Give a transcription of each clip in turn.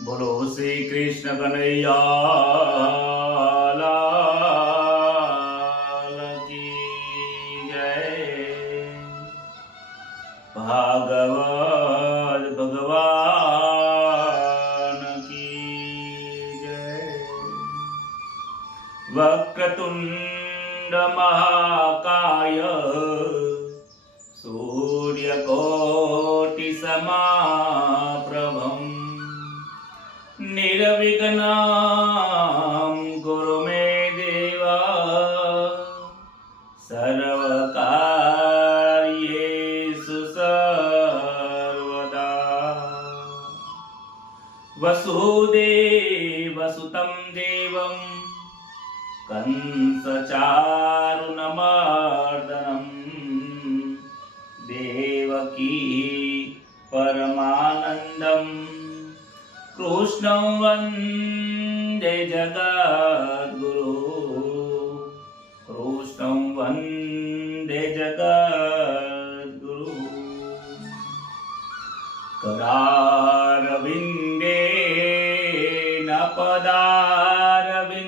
बोलो श्री कृष्ण कन्हैया लाल की जय। भागवत भगवान की जय। वक्रतुंड महाकाय सूर्यकोटि समाप्रभम् निर्विघ्नं कुरु मे देव सर्वकार्येषु सर्वदा। वसुदेवसुतं देवं कंसचारुणमर्दनम् देवकी परमानन्दम् कृष्णं वन्दे जगद्गुरु। कृष्णं वन्दे जगद्गुरु। करारविन्देन पदारविन्दम्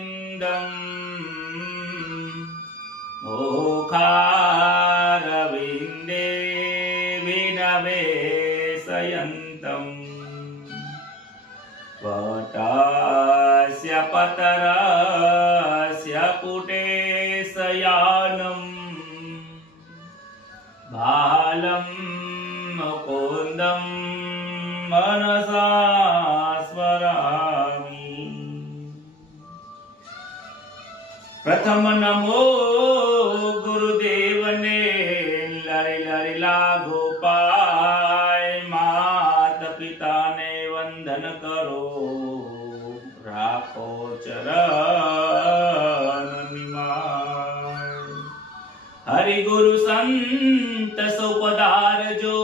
मुखारविन्दे विनवेशयन्तम् वटस्य पतरस्य पुटे शयानं बालं मुकुन्दं मनसा स्मरामि। प्रथम नमो गुरुदेवने लरि लरि लागो पाय। मात पिता ने वंदन करो राखो चरण निमाय। हरि गुरु संत सो पधारजो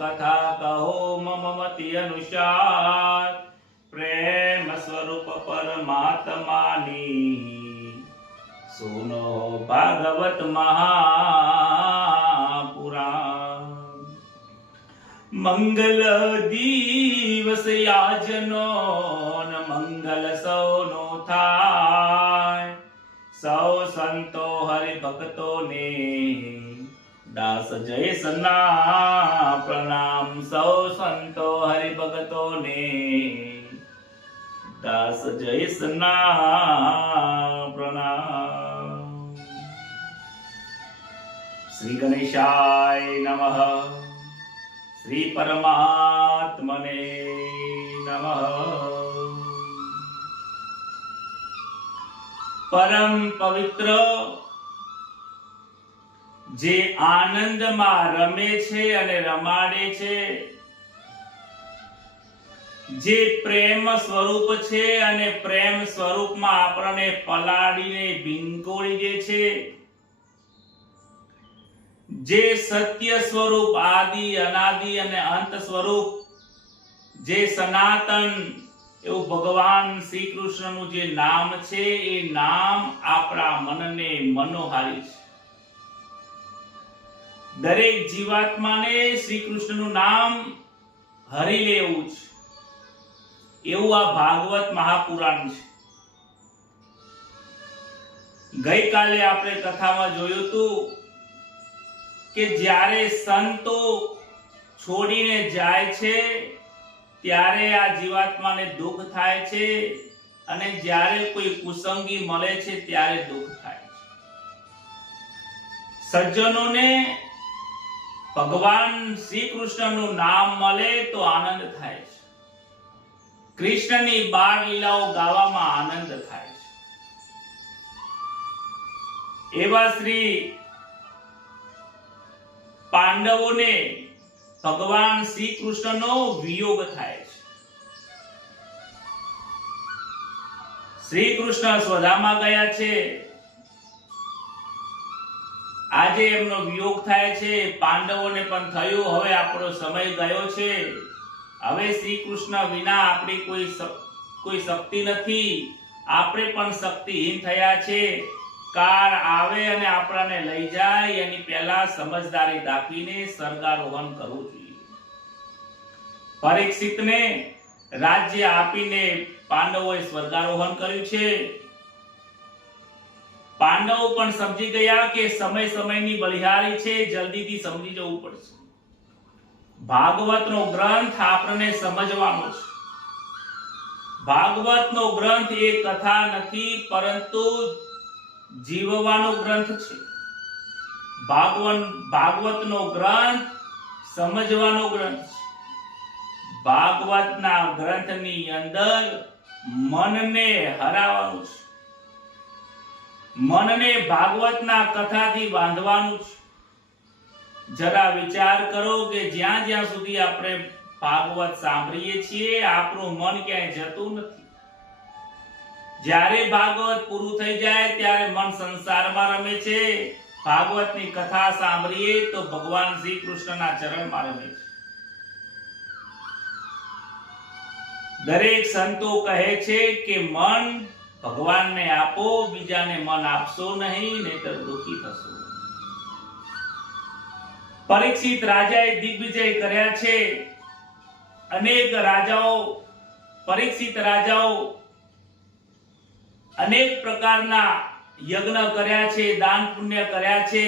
कथा कहो मम मति अनुसार। प्रेम स्वरूप परमात्मानी सुनो भागवत महापुराण। मंगल दिवस याजनो न मंगल सौनो थाय। सौ संतो हरि भक्तो ने दास जय सना प्रणाम। सौ संतो हरि भक्तो ने दास जय सना प्रणाम। श्री गणेशाय नमः। श्री परमात्मने नमः। परम पवित्र जे आनंद में रमे छे अने रमाडे छे, जे प्रेम स्वरूप छे अने प्रेम स्वरूप में आपणे पलाड़ीने भींकोળી दे छे, जे सत्य स्वरूप आदि अनादि अने अंत स्वरूप जे सनातन एवं भगवान श्री कृष्ण नु जे नाम छे ए नाम आपड़ा मन ने मनोहारी छे। दरेक जीवात्मा ने श्री कृष्ण नु नाम हरी लेवुं छे एवं आ भागवत महापुराण छे। गई काले आपणे कथामां जोयुं हतुं के ज्यारे संतो छोड़ीने जाय छे त्यारे आ जीवात्माने दुख थाय छे अने ज्यारे कोई कुसंगी मळे छे त्यारे दुख थाय छे। सज्जनोने भगवान श्री कृष्णનું नाम मळे तो आनंद थाय छे। कृष्णनी बाळ लीलाओ गावामां आनंद थाय छे। एवा श्री पांडवोने भगवान श्री कृष्णनो वियोग थाय छे। श्री कृष्ण स्वधामां गया छे, आजे एमनो वियोग थाय छे। पांडवोने पण थयुं हवे आपणो समय गयो छे, हवे श्री कृष्ण विना आपणी कोई शक्ति नथी, आपणे पण शक्तिहीन थया छे। काळ આવે અને આપણાને લઈ જાય એની પહેલા સમજદારી દાખવીને સ્વર્ગારોહણ કરવું જોઈએ। પરીક્ષિતને રાજ્ય આપીને પાંડવોએ સ્વર્ગારોહણ કર્યું છે. પાંડવો પણ સમજી ગયા કે સમય સમયની બલિહારી છે, જલ્દીથી સમજી જવું પડશે. ભાગવતનો ગ્રંથ આપણને સમજવાનો છે. ભાગવતનો ગ્રંથ એ કથા નથી, પરંતુ જીવવાનો ગ્રંથ છે. ભાગવતનો ગ્રંથ સમજવાનો ગ્રંથ છે. ભાગવતના ગ્રંથની અંદર મનને હરાવવાનું છે. મનને ભાગવતના કથાથી બાંધવાનું છે. જરા વિચાર કરો કે જ્યાં જ્યાં સુધી આપણે ભાગવત સાંભળીએ છીએ, આપણું મન ક્યાંય જતું નથી. જ્યારે ભાગવત પૂરું થઈ જાય ત્યારે મન સંસારમાં રમે છે. ભાગવતની કથા સાંભળીએ તો ભગવાન શ્રી કૃષ્ણના ચરણમાં રમે છે. દરેક સંતો કહે છે કે મન ભગવાનને આપો, બીજાને મન આપશો નહીં, નહીંતર દુઃખી થશો. પરીક્ષિત રાજાએ દિગ્વિજય કર્યા છે. અનેક રાજાઓ, પરીક્ષિત રાજાઓ અનેક પ્રકારના યજ્ઞ કર્યા છે, દાન પુણ્ય કર્યા છે.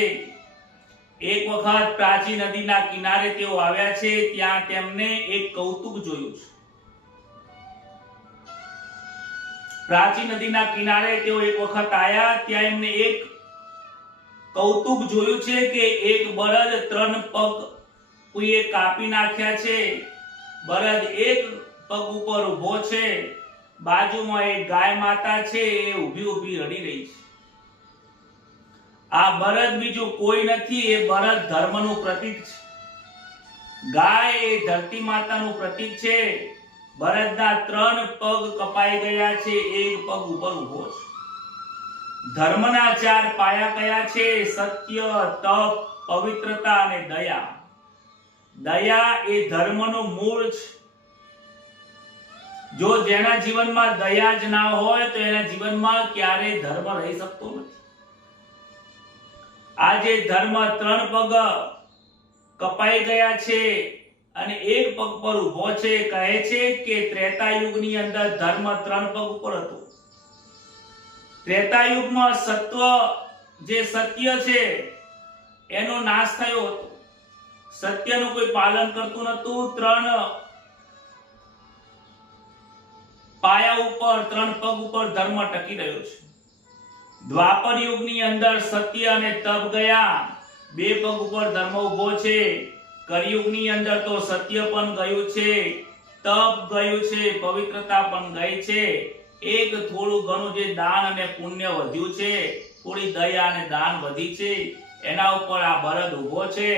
એક વખત પ્રાચી નદીના કિનારે તેઓ આવ્યા છે. ત્યાં તેમને એક કૌતુક જોયું છે. પ્રાચી નદીના કિનારે તેઓ એક વખત આવ્યા, ત્યાં એમને એક કૌતુક જોયું છે કે એક બળદ 3 પગ કોઈએ કાપી નાખ્યા છે. બળદ એક પગ ઉપર ઊભો છે. બાજુમાં એક ગાય માતા છે, એ ઊભી ઊભી રડી રહી છે. આ બળદ બીજું કોઈ નથી, એ બળદ ધર્મનું પ્રતીક છે. ગાય એ ધરતી માતાનું પ્રતીક છે. બળદના 3 પગ કપાઈ ગયા છે, એક પગ ઉપર ઊભો છે. ધર્મના 4 પાયા કયા છે? સત્ય, તપ, પવિત્રતા અને દયા. દયા એ ધર્મનું મૂળ છે. જો જેના જીવનમાં દયા જ ના હોય તો એના જીવનમાં ક્યારેય ધર્મ રહી શકતો નથી. આજે ધર્મ 3 પગ કપાઈ ગયા છે અને એક પગ પર ઊભો છે. કહે છે કે ત્રેતા યુગની અંદર ધર્મ 3 પગ ઉપર હતો. ત્રેતા યુગમાં સત્વ જે સત્ય છે એનો નાશ થયો હતો. સત્યનું કોઈ પાલન કરતું નતું. 3 પાયા ઉપર, 3 પગ ઉપર ધર્મ ટકી રહ્યો છે. દ્વાપર યુગની અંદર સત્ય અને તપ ગયા, 2 પગ ઉપર ધર્મ ઉભો છે. કળિયુગની અંદર તો સત્ય પણ ગયું છે, તપ ગયું છે, પવિત્રતા પણ ગઈ છે. એક થોડું ઘણું જે દાન અને પુણ્ય વધ્યું છે, થોડી દયા અને દાન વધી છે, એના ઉપર આ બળદ ઉભો છે.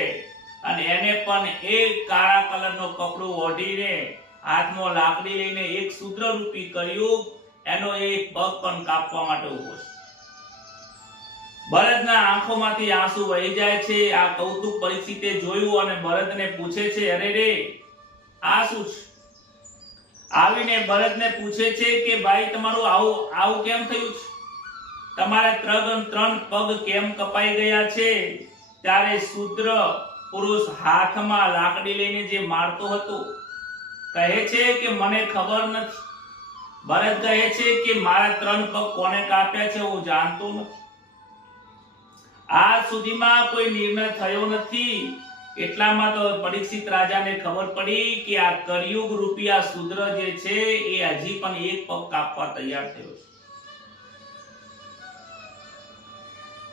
અને એને પણ એક કાળા કલરનો કપડો ઓઢીને હાથમાં લાકડી લઈને એક શૂદ્ર રૂપી કર્યું, એનો એક પગ પણ કાપવા માટે ઉભો છે. બળદના આંખોમાંથી આંસુ વહી જાય છે. આ કૌતુક પરીક્ષિતે જોયું અને બળદને પૂછે છે, અરે રે આ શું છે? આવીને બળદને પૂછે છે કે ભાઈ તમારું આવું કેમ થયું છે? તમારા 3 પગ કેમ કપાઈ ગયા છે? ત્યારે શૂદ્ર પુરુષ હાથમાં લાકડી લઈને જે મારતો હતો કહે છે કે મને ખબર નથી. બળદ કહે છે કે મારા 3 પગ કોને કાપ્યા છે હું જાણતો નથી. આજ સુધીમાં કોઈ નિર્ણય થયો નથી. એટલામાં તો પરીક્ષિત રાજાને ખબર પડી કે આ કળિયુગ રૂપી આ શૂદ્ર જે છે એ હજી પણ એક પગ કાપવા તૈયાર થયો છે.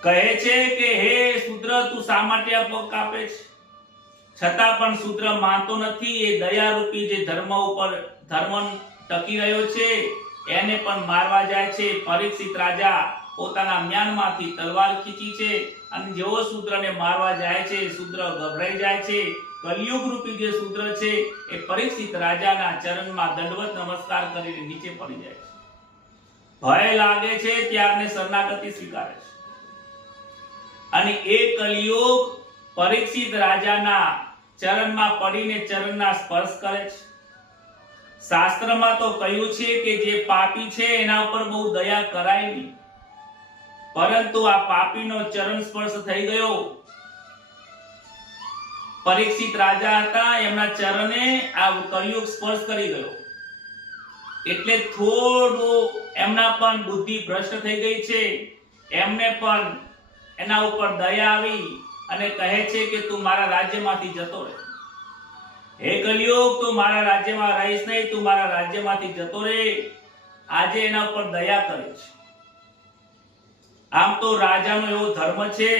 કહે છે કે હે શૂદ્ર, તું શા માટે આ પગ કાપે છે? છતાં પણ શૂદ્ર માનતો નથી. એ દયા રૂપી જે ધર્મ ઉપર ધર્મ ટકી રહ્યો છે એને પણ મારવા જાય છે. પરીક્ષિત રાજા પોતાના મ્યાનમાંથી તલવાર ખીચી છે અને જેવો શૂદ્રને મારવા જાય છે, શૂદ્ર ગભરાઈ જાય છે. કલિયુગ રૂપી જે શૂદ્ર છે એ પરીક્ષિત રાજાના ચરણમાં દંડવત નમસ્કાર કરીને નીચે પડી જાય છે. ભય લાગે છે ત્યારને શરણાગતિ સ્વીકારે છે. અને એ કલિયુગ પરીક્ષિત રાજાના ચરણમાં પડીને ચરણના સ્પર્શ કરે છે. શાસ્ત્રમાં તો કહ્યું છે કે જે પાપી છે એના ઉપર બહુ દયા કરાય નહીં, પરંતુ આ પાપીનો ચરણ સ્પર્શ થઈ ગયો. પરીક્ષિત રાજા હતા, એમના ચરણે આ કળિયુગ સ્પર્શ કરી ગયો. એટલે થોડું એમના પણ બુદ્ધિ ભ્રષ્ટ થઈ ગઈ છે. એમને પણ એના ઉપર દયા આવી અને કહે છે કે તું મારા રાજ્યમાંથી જતો રહે. હે કલિયુગ, તું મારા રાજ્યમાં રહીશ નહીં, તું મારા રાજ્યમાંથી જતો રહે. આજે એના ઉપર દયા કરે છે. આમ તો રાજાનો એવો ધર્મ છે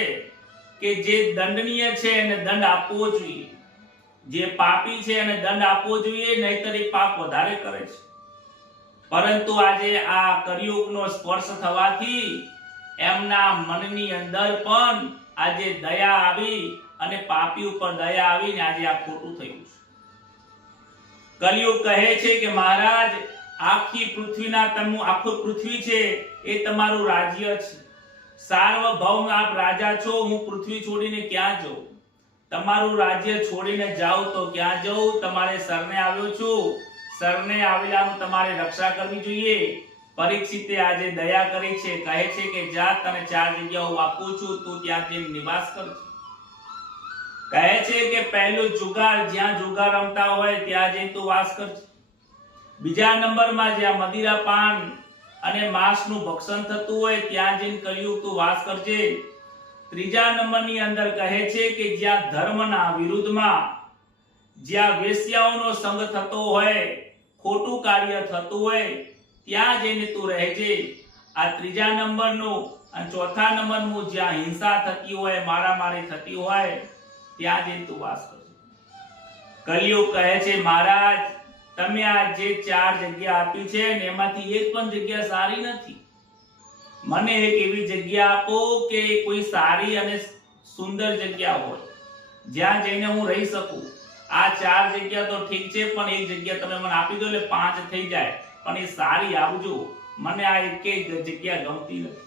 કે જે દંડનીય છે એને દંડ આપવો જોઈએ, જે પાપી છે એને દંડ આપવો જોઈએ, નહીતર એ પાપ વધારે કરે છે. પરંતુ આજે આ કલિયુગનો સ્પર્શ થવાથી એમના મનની અંદર પણ આજે દયા આવી અને પાપી ઉપર દયા આવીને આજે આ ખોટું થયું છે. કલિયુગ કહે છે કે મહારાજ, આખી પૃથ્વીના આખું પૃથ્વી છે એ તમારું રાજ્ય છે. સાર્વભૌમ આપ રાજા છો. હું પૃથ્વી છોડીને ક્યાં જાઉં? તમારું રાજ્ય છોડીને જાઉં તો ક્યાં જાઉં? તમારે શરણે આવ્યો છું. શરણે આવેલાનું તમારે રક્ષા કરવી જોઈએ. પરીક્ષિતે આજે દયા કરી છે. કહે છે કે જા, તને 4 જગ્યાઓ આપું છું, તું ત્યાં જઈને નિવાસ કરજે. કહે છે કે પહેલું જુગાર, જ્યાં જુગાર રમતા હોય ત્યાં જઈને તું વાસ કરજે. બીજા નંબરમાં જ્યાં મદિરા પાન અને માંસનું ભક્ષણ થતું હોય ત્યાં જઈને કલિયુગ તું વાસ કરજે. ત્રીજા નંબરની અંદર કહે છે કે જ્યાં ધર્મના વિરુદ્ધમાં, જ્યાં વેશ્યાઓનો સંગ થતો હોય, ખોટું કાર્ય થતું હોય ત્યાં જઈને તું રહેજે. આ ત્રીજા નંબરનું. અને ચોથા નંબરનું જ્યાં હિંસા થતી હોય, મારામારી થતી હોય ત્યાં જઈને તું વાસ કરજે. કલિયુગ કહે છે મહારાજ, તમે આ જે 4 જગ્યા આપી છે ને એમાંથી એક પણ જગ્યા સારી નથી. મને એક એવી જગ્યા આપો કે કોઈ સારી અને સુંદર જગ્યા હોય જ્યાં જઈને હું રહી શકું. આ 4 જગ્યા તો ઠીક છે, પણ એક જગ્યા તમે મને આપી દો એટલે 5 થઈ જાય, પણ એ સારી આપજો. મને આ એકેય જગ્યા ગમતી નથી.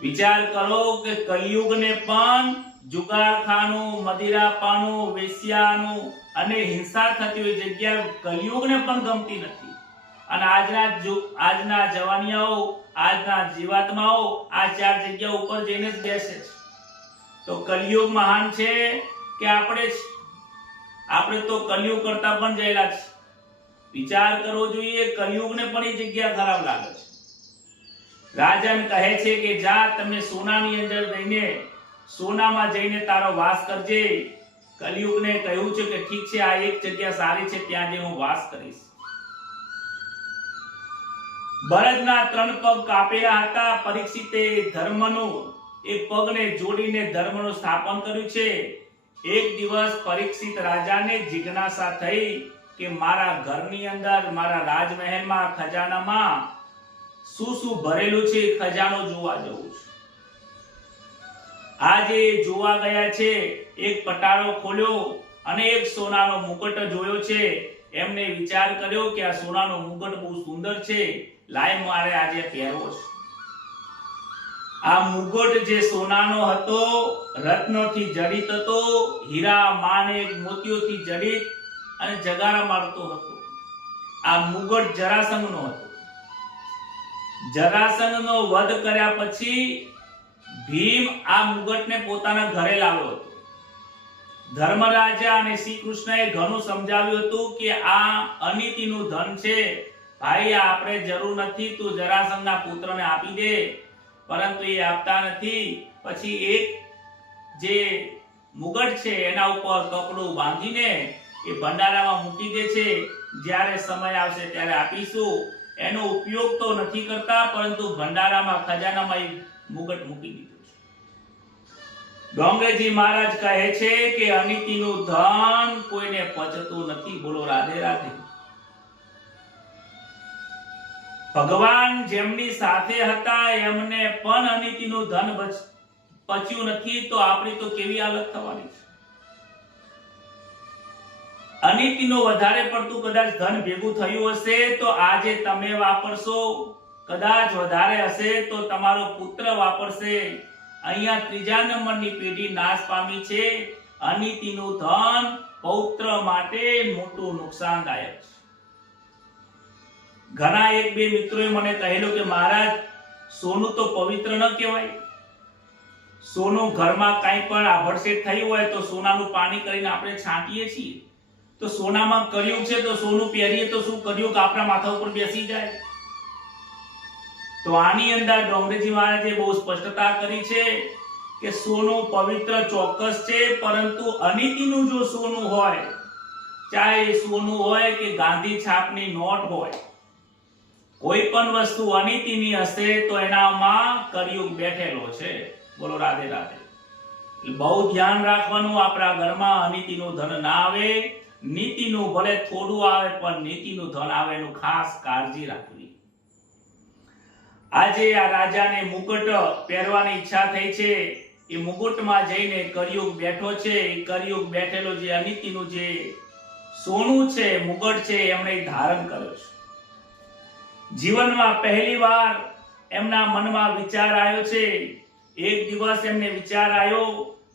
વિચાર કરો કે કલિયુગને પણ જુગારખાનું, મદિરાપાનું, વેશ્યાનું અને હિંસા થતી હોય જગ્યા કલિયુગને પણ ગમતી નથી. અને આજના જવાનિયાઓ, આજના જીવાત્માઓ આ 4 જગ્યા ઉપર જઈને જ બેસે છે. તો કલિયુગ મહાન છે કે આપણે તો કલિયુગ કરતા પણ જયેલા છે. વિચાર કરવો જોઈએ. કલિયુગને પણ એ જગ્યા ખરાબ લાગે છે. રાજાને કહે છે કે જા, તમે સોનાની અંદર જઈને, સોનામાં જઈને તારો વાસ કરજે. કલિયુગને કહ્યું છે કે ઠીક છે, આ એક જગ્યા સારી છે, ત્યાં જઈને હું વાસ કરીશ. બળદના 3 પગ કાપેલા હતા. પરીક્ષિતે ધર્મનું એક પગને જોડીને ધર્મનું સ્થાપન કર્યું છે. એક દિવસ પરીક્ષિત રાજાને જિજ્ઞાસા થઈ કે મારા ઘરની અંદર, મારા રાજમહેલમાં, ખજાનામાં શું ભરેલું છે, ખજાનો જોવા જવું છે. આજે જોવા ગયા છે. એક પટારો ખોલ્યો અને એક સોનાનો મુકટ જોયો છે. એમને વિચાર કર્યો કે આ સોનાનો મુકટ બહુ સુંદર છે, લાય મારે આજે પહેરવો છે. આ મુગટ જે સોનાનો હતો, રત્નોથી જડિત હતો, હીરા, માણેક, મોતીઓથી જડિત અને જગારા મારતો હતો. આ મુગટ જરાસંઘનો હતો. જરાસંઘનો વધ કર્યા પછી ભીમ આ મુગટને પોતાના ઘરે લાવ્યો હતો. ધર્મરાજા અને શ્રી કૃષ્ણએ ઘણું સમજાવ્યું હતું કે આ અનીતિનું ધન છે, ભાઈ આપણે જરૂર નથી, તું જરાસંઘના પુત્રને આપી દે. પરંતુ એ આપતા નથી. પછી એક જે મુગટ છે એના ઉપર કપડું બાંધીને એ ભંડારામાં મૂકી દે છે. જ્યારે સમય આવશે ત્યારે આપીશું. એનો ઉપયોગ તો નથી કરતા, પરંતુ ભંડારામાં, ખજાનામાં એ મુગટ મૂકી દીધું છે. ડોંગરેજી મહારાજ કહે છે કે અનીતિનું ધન કોઈને પચતું નથી. બોલો રાધે રાધે. ભગવાન જેમની સાથે હતા એમને પણ અનીતિનું ધન પચ્યું નથી, તો આપણી તો કેવી હાલત થવાની છે. અનીતિનું વધારે પડતું કદાચ ધન ભેગું થયું હશે તો આજે તમે વાપરશો, કદાચ વધારે હશે તો તમારો પુત્ર વાપરશે. અહીંયા 3જા નંબરની પેઢી નાશ પામી છે. અનીતિનું ધન પૌત્ર માટે મોટું નુકસાનદાયક છે. ઘણા 1-2 મિત્રોએ મને કહેલું કે મહારાજ, સોનું તો પવિત્ર ન કહેવાય. સોનું ઘરમાં કાંઈ પણ આભડછેટ થઈ હોય તો સોનાનું પાણી કરીને આપણે છાંટીએ છીએ. તો સોનામાં કળિયુગ છે તો સોનું પહેરીએ તો શું કળિયુગ આપણા માથા ઉપર બેસી જાય? તો આની અંદર ડોંગરેજી મહારાજે બહુ સ્પષ્ટતા કરી છે કે સોનું પવિત્ર ચોક્કસ છે, પરંતુ અનીતિનું જો સોનું હોય, ચાહે સોનું હોય કે ગાંધી છાપની નોટ હોય, કોઈ પણ વસ્તુ અનીતિની હશે તો એનામાં કળિયુગ બેઠેલો છે. બોલો રાધે રાધે. બહુ ધ્યાન રાખવાનું, આપણા ઘરમાં અનીતિનું ધન ના આવે, નીતિનું ભલે થોડું આવે પણ નીતિનું ધન આવે એનું ખાસ કાળજી રાખવી. આજે આ રાજાને મુકુટ પહેરવાની ઈચ્છા થઈ છે, એ મુકુટમાં જઈને કળિયુગ બેઠો છે. એ કળિયુગ બેઠેલો જે અનીતિનું જે સોનું છે, મુકુટ છે, એમણે ધારણ કર્યો છે. જીવનમાં પહેલી વાર એમના મનમાં વિચાર આવ્યો છે. એક દિવસ એમને વિચાર આવ્યો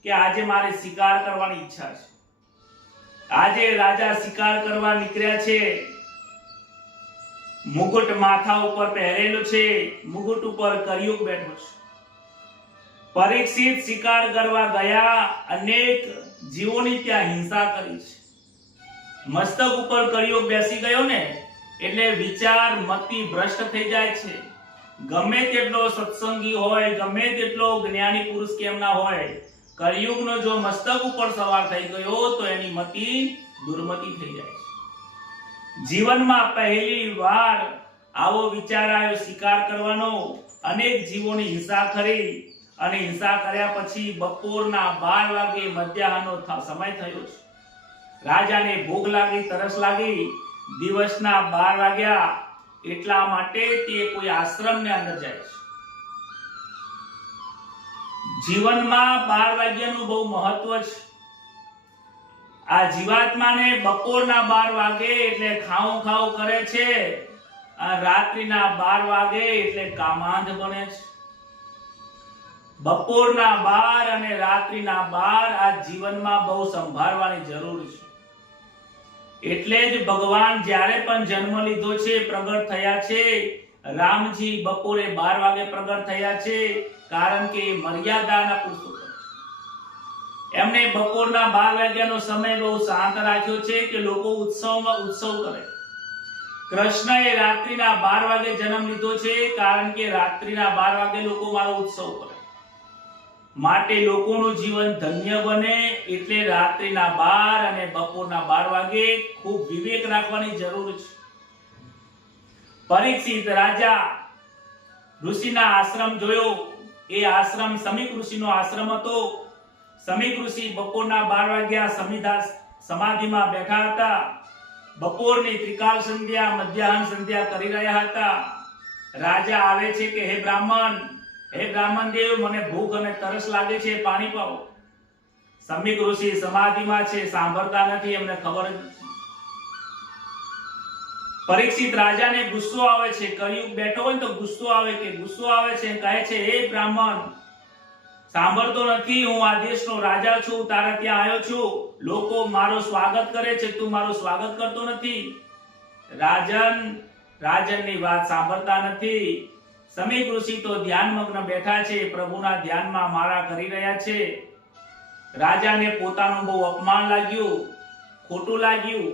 કે આજે મારે શિકાર કરવાની ઈચ્છા છે. આજે રાજા શિકાર કરવા નીકળ્યા છે. મુકુટ માથા ઉપર પહેરેલો છે, મુકુટ ઉપર કળિયુગ બેઠો છે. પરીક્ષિત શિકાર કરવા ગયા, અનેક જીવોની ત્યાં હિંસા કરી છે. મસ્તક ઉપર કળિયુગ બેસી ગયો ને એટલે વિચાર મતિ ભ્રષ્ટ થઈ જાય છે. ગમે તેટલો સત્સંગી હોય, ગમે તેટલો જ્ઞાની પુરુષ કેમ ના હોય, કળિયુગનો જો મસ્તક ઉપર સવાર થઈ ગયો તો એની મતિ દુર્મતિ થઈ જાય છે. જીવનમાં પહેલી વાર આવો વિચાર આવ્યો શિકાર કરવાનો. અનેક જીવોની હિંસા કરી અને હિંસા કર્યા પછી બપોરના 12 વાગે મધ્યાહનનો સમય થયો છે. રાજાને ભૂખ લાગી, તરસ લાગી. દિવસના 12 વાગ્યા એટલા માટે તે કોઈ આશ્રમને અંદર જાય છે. જીવનમાં 12 વાગ્યાનું બહુ મહત્વ છે. આ જીવાત્માને બપોરના 12 વાગે એટલે ખાવું ખાવું કરે છે, આ રાત્રિના 12 વાગે એટલે કામાંધ બને છે. બપોરના 12 અને રાત્રિના 12 આ જીવનમાં બહુ સંભાળવાની જરૂર છે. એટલે જ ભગવાન જ્યારે પણ જન્મ લીધો છે, પ્રગટ થયા છે, રામજી બપોરે 12 વાગે પ્રગટ થયા છે, કારણ કે મર્યાદાના પુરુષોત્તમ છે. એમને બપોરના 12 વાગ્યાનો સમય બહુ શાંત રાખ્યો છે કે લોકો ઉત્સવમાં ઉત્સવ કરે. કૃષ્ણએ રાત્રિના 12 વાગે જન્મ લીધો છે, કારણ કે રાત્રિના 12 વાગે લોકો મારો ઉત્સવ કરે. માટે લોકોનું જીવન ધન્ય બને એટલે રાત્રિના 12 અને બપોરના 12 વાગે ખૂબ વિવેક રાખવાની જરૂર છે. પરીક્ષિત રાજા ઋષિના આશ્રમ જોયો. એ આશ્રમ સમીક ઋષિનો આશ્રમ હતો. સમીક ઋષિ બપોરના 12 વાગ્યા સમાધિમાં બેઠા હતા. બપોરની ત્રિકાલ સંધ્યા, મધ્યાહન સંધ્યા કરી રહ્યા હતા. રાજા આવે છે કે હે બ્રાહ્મણ દેવ, મને ભૂખ અને તરસ લાગે છે, પાણી પાઓ. સમીક ઋષિ સમાધિમાં છે, સાંભળતા નથી, એમને ખબર જ નથી. પરીક્ષિત રાજાને ગુસ્સો આવે છે. કળિયુગ બેઠો હોય તો ગુસ્સો આવે છે. કહે છે હે બ્રાહ્મણ, સાંભળતો નથી, હું આ દેશનો રાજા છું, તારા ત્યાં આવ્યો છું, લોકો મારો સ્વાગત કરે છે, તું મારું સ્વાગત કરતો નથી. રાજનની વાત સાંભળતા નથી. સમીક ઋષિ તો ધ્યાનમગ્ન બેઠા છે, પ્રભુના ધ્યાનમાં માળા કરી રહ્યા છે. રાજાને પોતાનું બહુ અપમાન લાગ્યું, ખોટું લાગ્યું.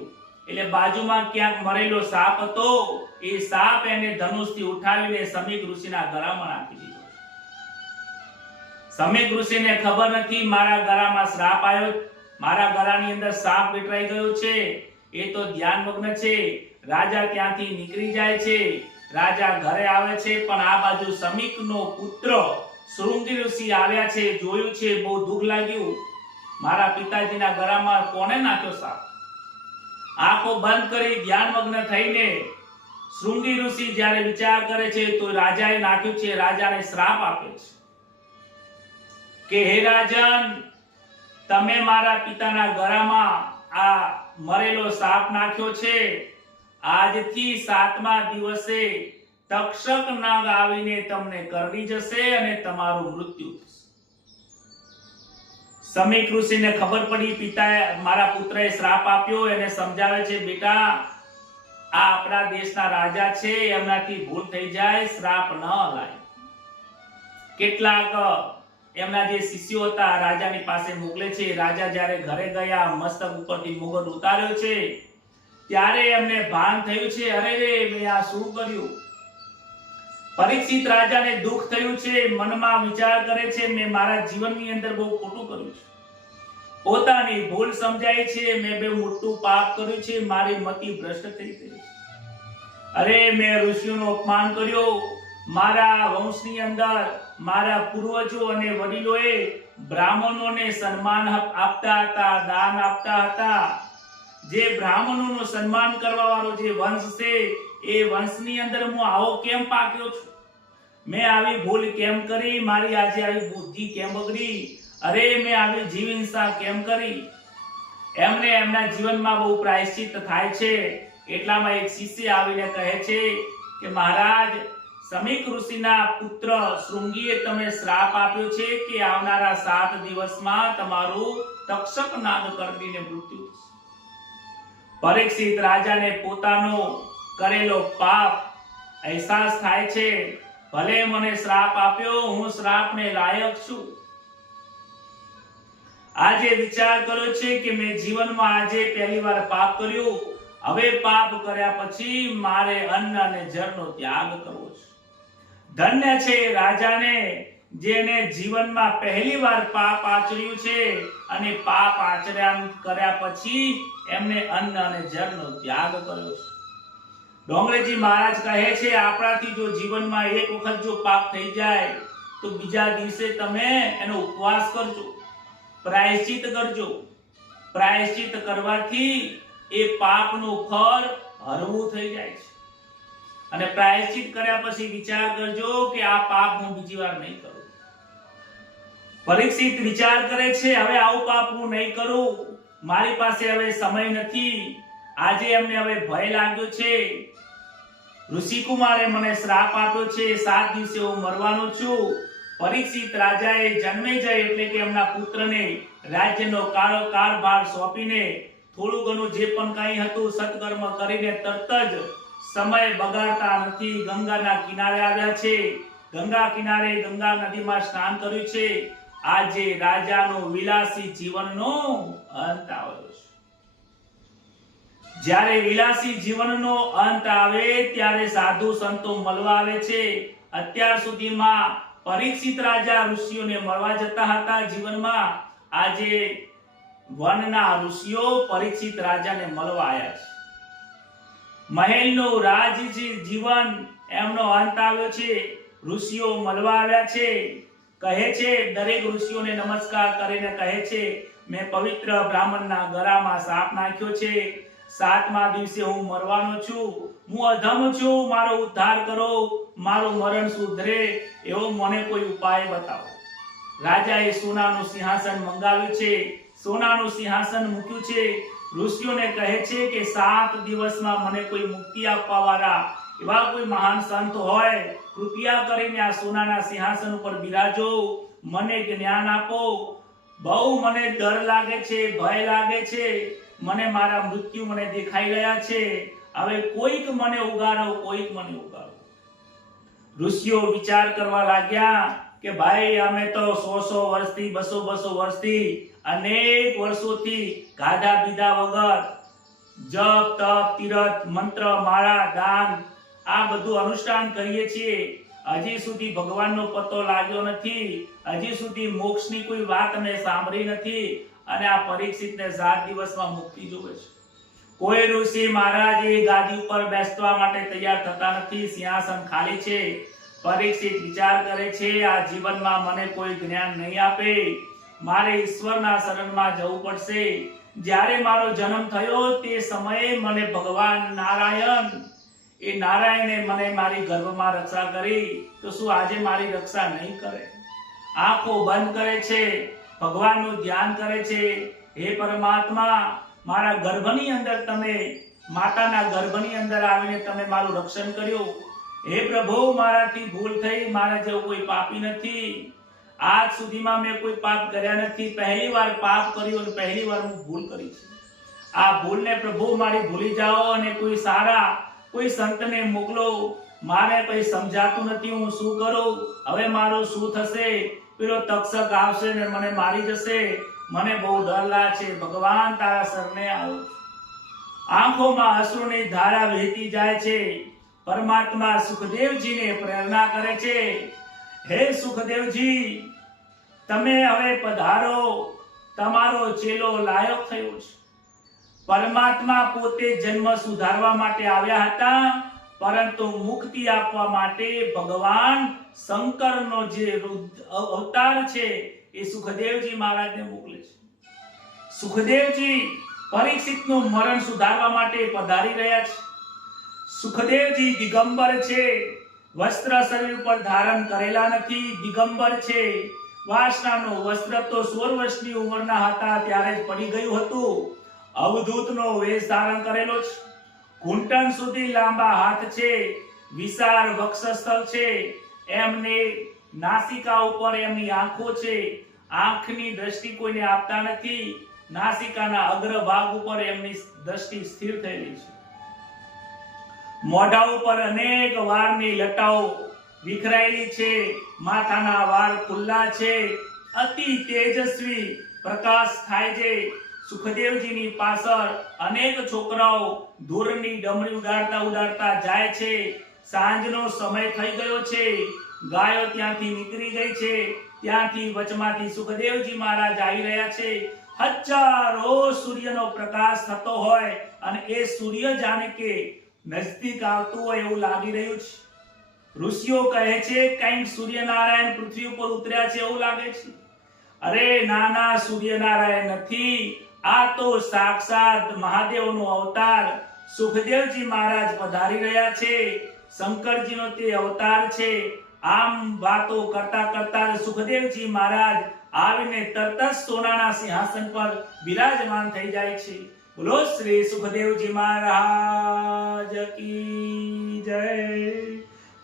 એટલે બાજુમાં ક્યાંક મરેલો સાપ હતો, એ સાપ એને ધનુષથી ઉઠાવીને સમીક ઋષિના ગળામાં નાખી દીધો. સમીક ઋષિને ખબર નથી મારા ગળામાં શ્રાપ આવ્યો, મારા ગળાની અંદર સાપ વીંટળાઈ ગયો છે. એ તો ધ્યાનમગ્ન છે. રાજા ત્યાંથી નીકળી જાય છે. રાજા ઘરે આવે છે, પણ આ બાજુ સમીકનો પુત્ર શૃંગી ઋષિ આવ્યા છે. જોયું છે, બહુ દુઃખ લાગ્યું. મારા પિતાજીના ગળામાં કોને નાખ્યો સાપ? આંખો બંધ કરી ધ્યાનમગ્ન થઈને શૃંગી ઋષિ જ્યારે વિચાર કરે છે તો રાજાએ નાખ્યું છે. રાજાને શ્રાપ આપે છે કે હે રાજન, તમે મારા પિતાના ગળામાં આ મરેલો સાપ નાખ્યો છે. આજથી 7મા દિવસે તક્ષક નાગ આવીને તમને કરડી જશે અને તમારું મૃત્યુ થશે. સમીક ઋષિને ખબર પડી, પિતાએ મારા પુત્રએ શ્રાપ આપ્યો. એને સમજાવે છે, બેટા આ આપણા દેશના રાજા છે, એમનાથી ભૂલ થઈ જાય, શ્રાપ ન લાય. કેટલાક એમના જે શિષ્યો હતા રાજાની પાસે મોકલે છે. રાજા જ્યારે ઘરે ગયા, મસ્તક ઉપરથી મુગટ ઉતાર્યો છે, ત્યારે એમને ભાન થયું છે, અરે રે મેં આ શું કર્યું. પરીક્ષિત રાજાને દુઃખ થયું છે, મનમાં વિચાર કરે છે મેં મારા જીવનની અંદર બહુ ખોટું કર્યું છે. પોતાની ભૂલ સમજાય છે, મેં બહુ મોટું પાપ કર્યું છે, મારી મતિ ભ્રષ્ટ થઈ ગઈ છે. અરે મેં ઋષિઓનું અપમાન કર્યું. મારા વંશની અંદર મારા પૂર્વજો અને વડીલોએ બ્રાહ્મણોને સન્માન આપતા હતા, દાન આપતા હતા. જે બ્રાહ્મણોનું સન્માન કરવા વાળો જે વંશ છે, એ વંશની અંદર હું આવો કેમ પાક્યો છું? મેં આવી ભૂલ કેમ કરી? મારી આજે આવી બુદ્ધિ કેમ બગડી? અરે મેં આવી જીવ હિંસા કેમ કરી? એમને એમના જીવનમાં બહુ પ્રાયશ્ચિત થાય છે. એટલામાં એક શિષ્ય આવીને કહે છે કે મહારાજ, સમીક ઋષિના પુત્ર શૃંગીએ તમે શ્રાપ આપ્યો છે કે આવનારા 7 દિવસમાં તમારું તક્ષક નાગ કરડીને મૃત્યુ થશે. પરીક્ષિત રાજાને પોતાનો કરેલો પાપ અહેસાસ થાય છે. ભલે મને શ્રાપ આપ્યો, હું શ્રાપને લાયક છું. આજે વિચાર કર્યો છે કે મેં જીવનમાં આજે પહેલી વાર પાપ કર્યું. હવે પાપ કર્યા પછી મારે અન્ન અને જળનો ત્યાગ કરવો છે. ધન્ય છે રાજાને જેને જીવનમાં પહેલી વાર પાપ આચર્યું છે અને પાપ આચર્યા કર્યા પછી એમને અન્ન અને જળનો ત્યાગ કર્યો છે. ડોંગરેજી મહારાજ કહે છે આપણાથી જો જીવનમાં એક વખત જો પાપ થઈ જાય તો બીજા દિવસે તમે એનો ઉપવાસ કરજો, પ્રાયશ્ચિત કરજો. પ્રાયશ્ચિત કરવાથી એ પાપનું ફળ હળવું થઈ જાય છે. અને પ્રાયશ્ચિત કર્યા પછી વિચાર કરજો કે આ પાપ હું બીજી વાર નહીં કરું. પરીક્ષિત વિચાર કરે છે હવે આવું પાપ હું નહીં કરું. મારી પાસે હવે સમય નથી. આજે એમને હવે ભય લાગ્યો છે. ઋષિકુમારે મને શ્રાપ આપ્યો છે, 7 દિવસે હું મરવાનો છું. પરીક્ષિત રાજાએ જન્મેજય એટલે કે એમના પુત્રને રાજ્યનો કારભાર સોંપીને થોડું ઘણું જે પણ કંઈ હતું સત્કર્મ કરીને તરત જ સમય બગાડતા નથી ગંગાના કિનારે આવ્યા છે. ગંગા કિનારે ગંગા નદીમાં સ્નાન કર્યું છે. આજે રાજાનો વિલાસી જીવનનો અંત આવ્યો છે. જ્યારે વિલાસી જીવનનો અંત આવે ત્યારે સાધુ સંતો મળવા આવે છે. અત્યાર સુધીમાં પરીક્ષિત રાજા ઋષિઓને મળવા જતા હતા જીવનમાં. આજે વનના ઋષિઓ પરીક્ષિત રાજાને મળવા આવ્યા છે. મહેલનું રાજ્ય જીવન એમનો અંત આવ્યો છે. ઋષિઓ મળવા આવ્યા છે. કહે છે દરેક ઋષિઓને નમસ્કાર કરીને કહે છે મેં પવિત્ર બ્રાહ્મણના ગળામાં સાપ નાખ્યો છે. 7મા દિવસે હું મરવાનો છું. હું અધમ છું. મારો ઉદ્ધાર કરો. મારું મરણ સુધરે એવો મને કોઈ ઉપાય બતાવો. રાજાએ સોનાનું સિંહાસન મંગાવ્યું છે. સોનાનું સિંહાસન મૂક્યું છે. ઋષિઓને કહે છે કે 7 દિવસમાં મને કોઈ મુક્તિ આપવા વાળા એવા કોઈ મહાન સંત હોય કૃપયા કરીને આ સોનાના સિંહાસન ઉપર બિરાજો. મને જ્ઞાન આપો. બહુ મને ડર લાગે છે, ભય લાગે છે. મને મારા મૃત્યુ મને દેખાઈ રહ્યા છે. હવે કોઈક મને ઉગારો, કોઈક મને ઉગારો. ઋષિઓ વિચાર કરવા લાગ્યા કે ભાઈ અમે તો 100 વર્ષથી 200 વર્ષથી અનેક વર્ષોથી ગાધા પીધા વગર જપ તપ તીરથ મંત્ર માળા દાન આ બધું અનુષ્ઠાન કરીએ છીએ. હજી સુધી ભગવાનનો પત્તો લાગ્યો નથી. હજી સુધી મોક્ષની કોઈ વાત અમે સાંભળી નથી. અને આ પરીક્ષિતને 7 દિવસમાં મુક્તિ જોવે છે. કોઈ ઋષિ મહારાજ એ ગાદી ઉપર બેસવા માટે તૈયાર થતા નથી. સિંહાસન ખાલી છે. પરીક્ષિત વિચાર કરે છે આ જીવનમાં મને કોઈ જ્ઞાન નહીં આપે. મારે ઈશ્વરના શરણમાં જવું પડશે. જ્યારે મારો જન્મ થયો તે સમયે મને ભગવાન નારાયણ એ નારાયણે મને મારી ગર્ભમાં રક્ષા કરી. તો શું આજે મારી રક્ષા નહીં કરે? આંખો બંધ કરે છે, ભગવાનનું ધ્યાન કરે છે. હે પરમાત્મા, મારા ગર્ભની અંદર તમે માતાના ગર્ભની અંદર આવીને તમે મારું રક્ષણ કર્યું. હે પ્રભુ, મારાથી ભૂલ થઈ. મારા જેવું કોઈ પાપી નથી. આજ સુધીમાં મેં કોઈ પાપ કર્યા નથી. પહેલી વાર પાપ કર્યું અને પહેલી વાર હું ભૂલ કરી છે. આ ભૂલને પ્રભુ મારી ભૂલી જાઓ અને કોઈ સારા કોઈ સંતને મોકલો. મારે કઈ સમજાતું નથી, હું શું કરું, હવે મારું શું થશે, પેલો તક્ષક આવશે ને મને મારી જશે, મને બહુ ડર લાગે છે, ભગવાન તારા શરણે આવ્યો છું. આંખોમાં અશ્રુની ધારા વહેતી જાય છે. પરમાત્મા સુખદેવજીને પ્રેરણા કરે છે, હે સુખદેવજી, તમે હવે પધારો, તમારો ચેલો લાયક થયો છે. પરમાત્મા પોતે જન્મ સુધારવા માટે આવ્યા હતા, પરંતુ મુક્તિ આપવા માટે ભગવાન શંકરનો જે અવતાર છે એ સુખદેવજી મહારાજને મોકલે છે. સુખદેવજી પરીક્ષિતનું મરણ સુધારવા માટે પધારી રહ્યા છે. સુખદેવજી દિગંબર છે, વસ્ત્ર શરીર પર ધારણ કરેલા નથી, દિગંબર છે. વાસનાનું વસ્ત્ર તો 16 વર્ષની ઉંમરના હતા ત્યારે જ પડી ગયું હતું. અવધૂતનો વેશ ધારણ કરેલો છે, ઘૂંટણ સુધી લાંબા હાથ છે, વિશાળ વક્ષસ્થળ છે, એમને નાસિકા ઉપર એમની આંખો છે, આંખની દ્રષ્ટિ કોઈને આપતા નથી, નાસિકાના અગ્રભાગ ઉપર એમની દ્રષ્ટિ સ્થિર થયેલી છે. મોઢા ઉપર અનેક વાળની લટાઓ વિખરાયેલી છે, માથાના વાળ ખુલ્લા છે, અતિ તેજસ્વી પ્રકાશ થાય છે. સુખદેવજીની પાછળ અનેક છોકરાઓ ધૂળની ડમરી ઉડાડતા ઉડાડતા જાય છે. સાંજનો સમય થઈ ગયો છે, ગાયો ત્યાંથી નીકળી ગઈ છે, ત્યાંથી વચમાંથી સુખદેવજી મહારાજ આવી રહ્યા છે. હજારો સૂર્યનો પ્રકાશ થતો હોય અને એ સૂર્ય જાણે કે નજદીક આવતું હોય એવું લાગી રહ્યું છે. ઋષિઓ કહે છે કંઈક સૂર્યનારાયણ પૃથ્વી ઉપર ઉતર્યા છે એવું લાગે છે. અરે નાના, સૂર્યનારાયણ નથી, આ તો સાક્ષાત મહાદેવનો અવતાર સુખદેવજી મહારાજ પધારી રહ્યા છે. શંકરજીનો તે અવતાર છે. આમ વાતો કરતા કરતા સુખદેવજી મહારાજ આવીને તરત જ સોનાના સિંહાસન પર બિરાજમાન થઈ જાય છે. બોલો શ્રી સુખદેવજી મહારાજ કી જય.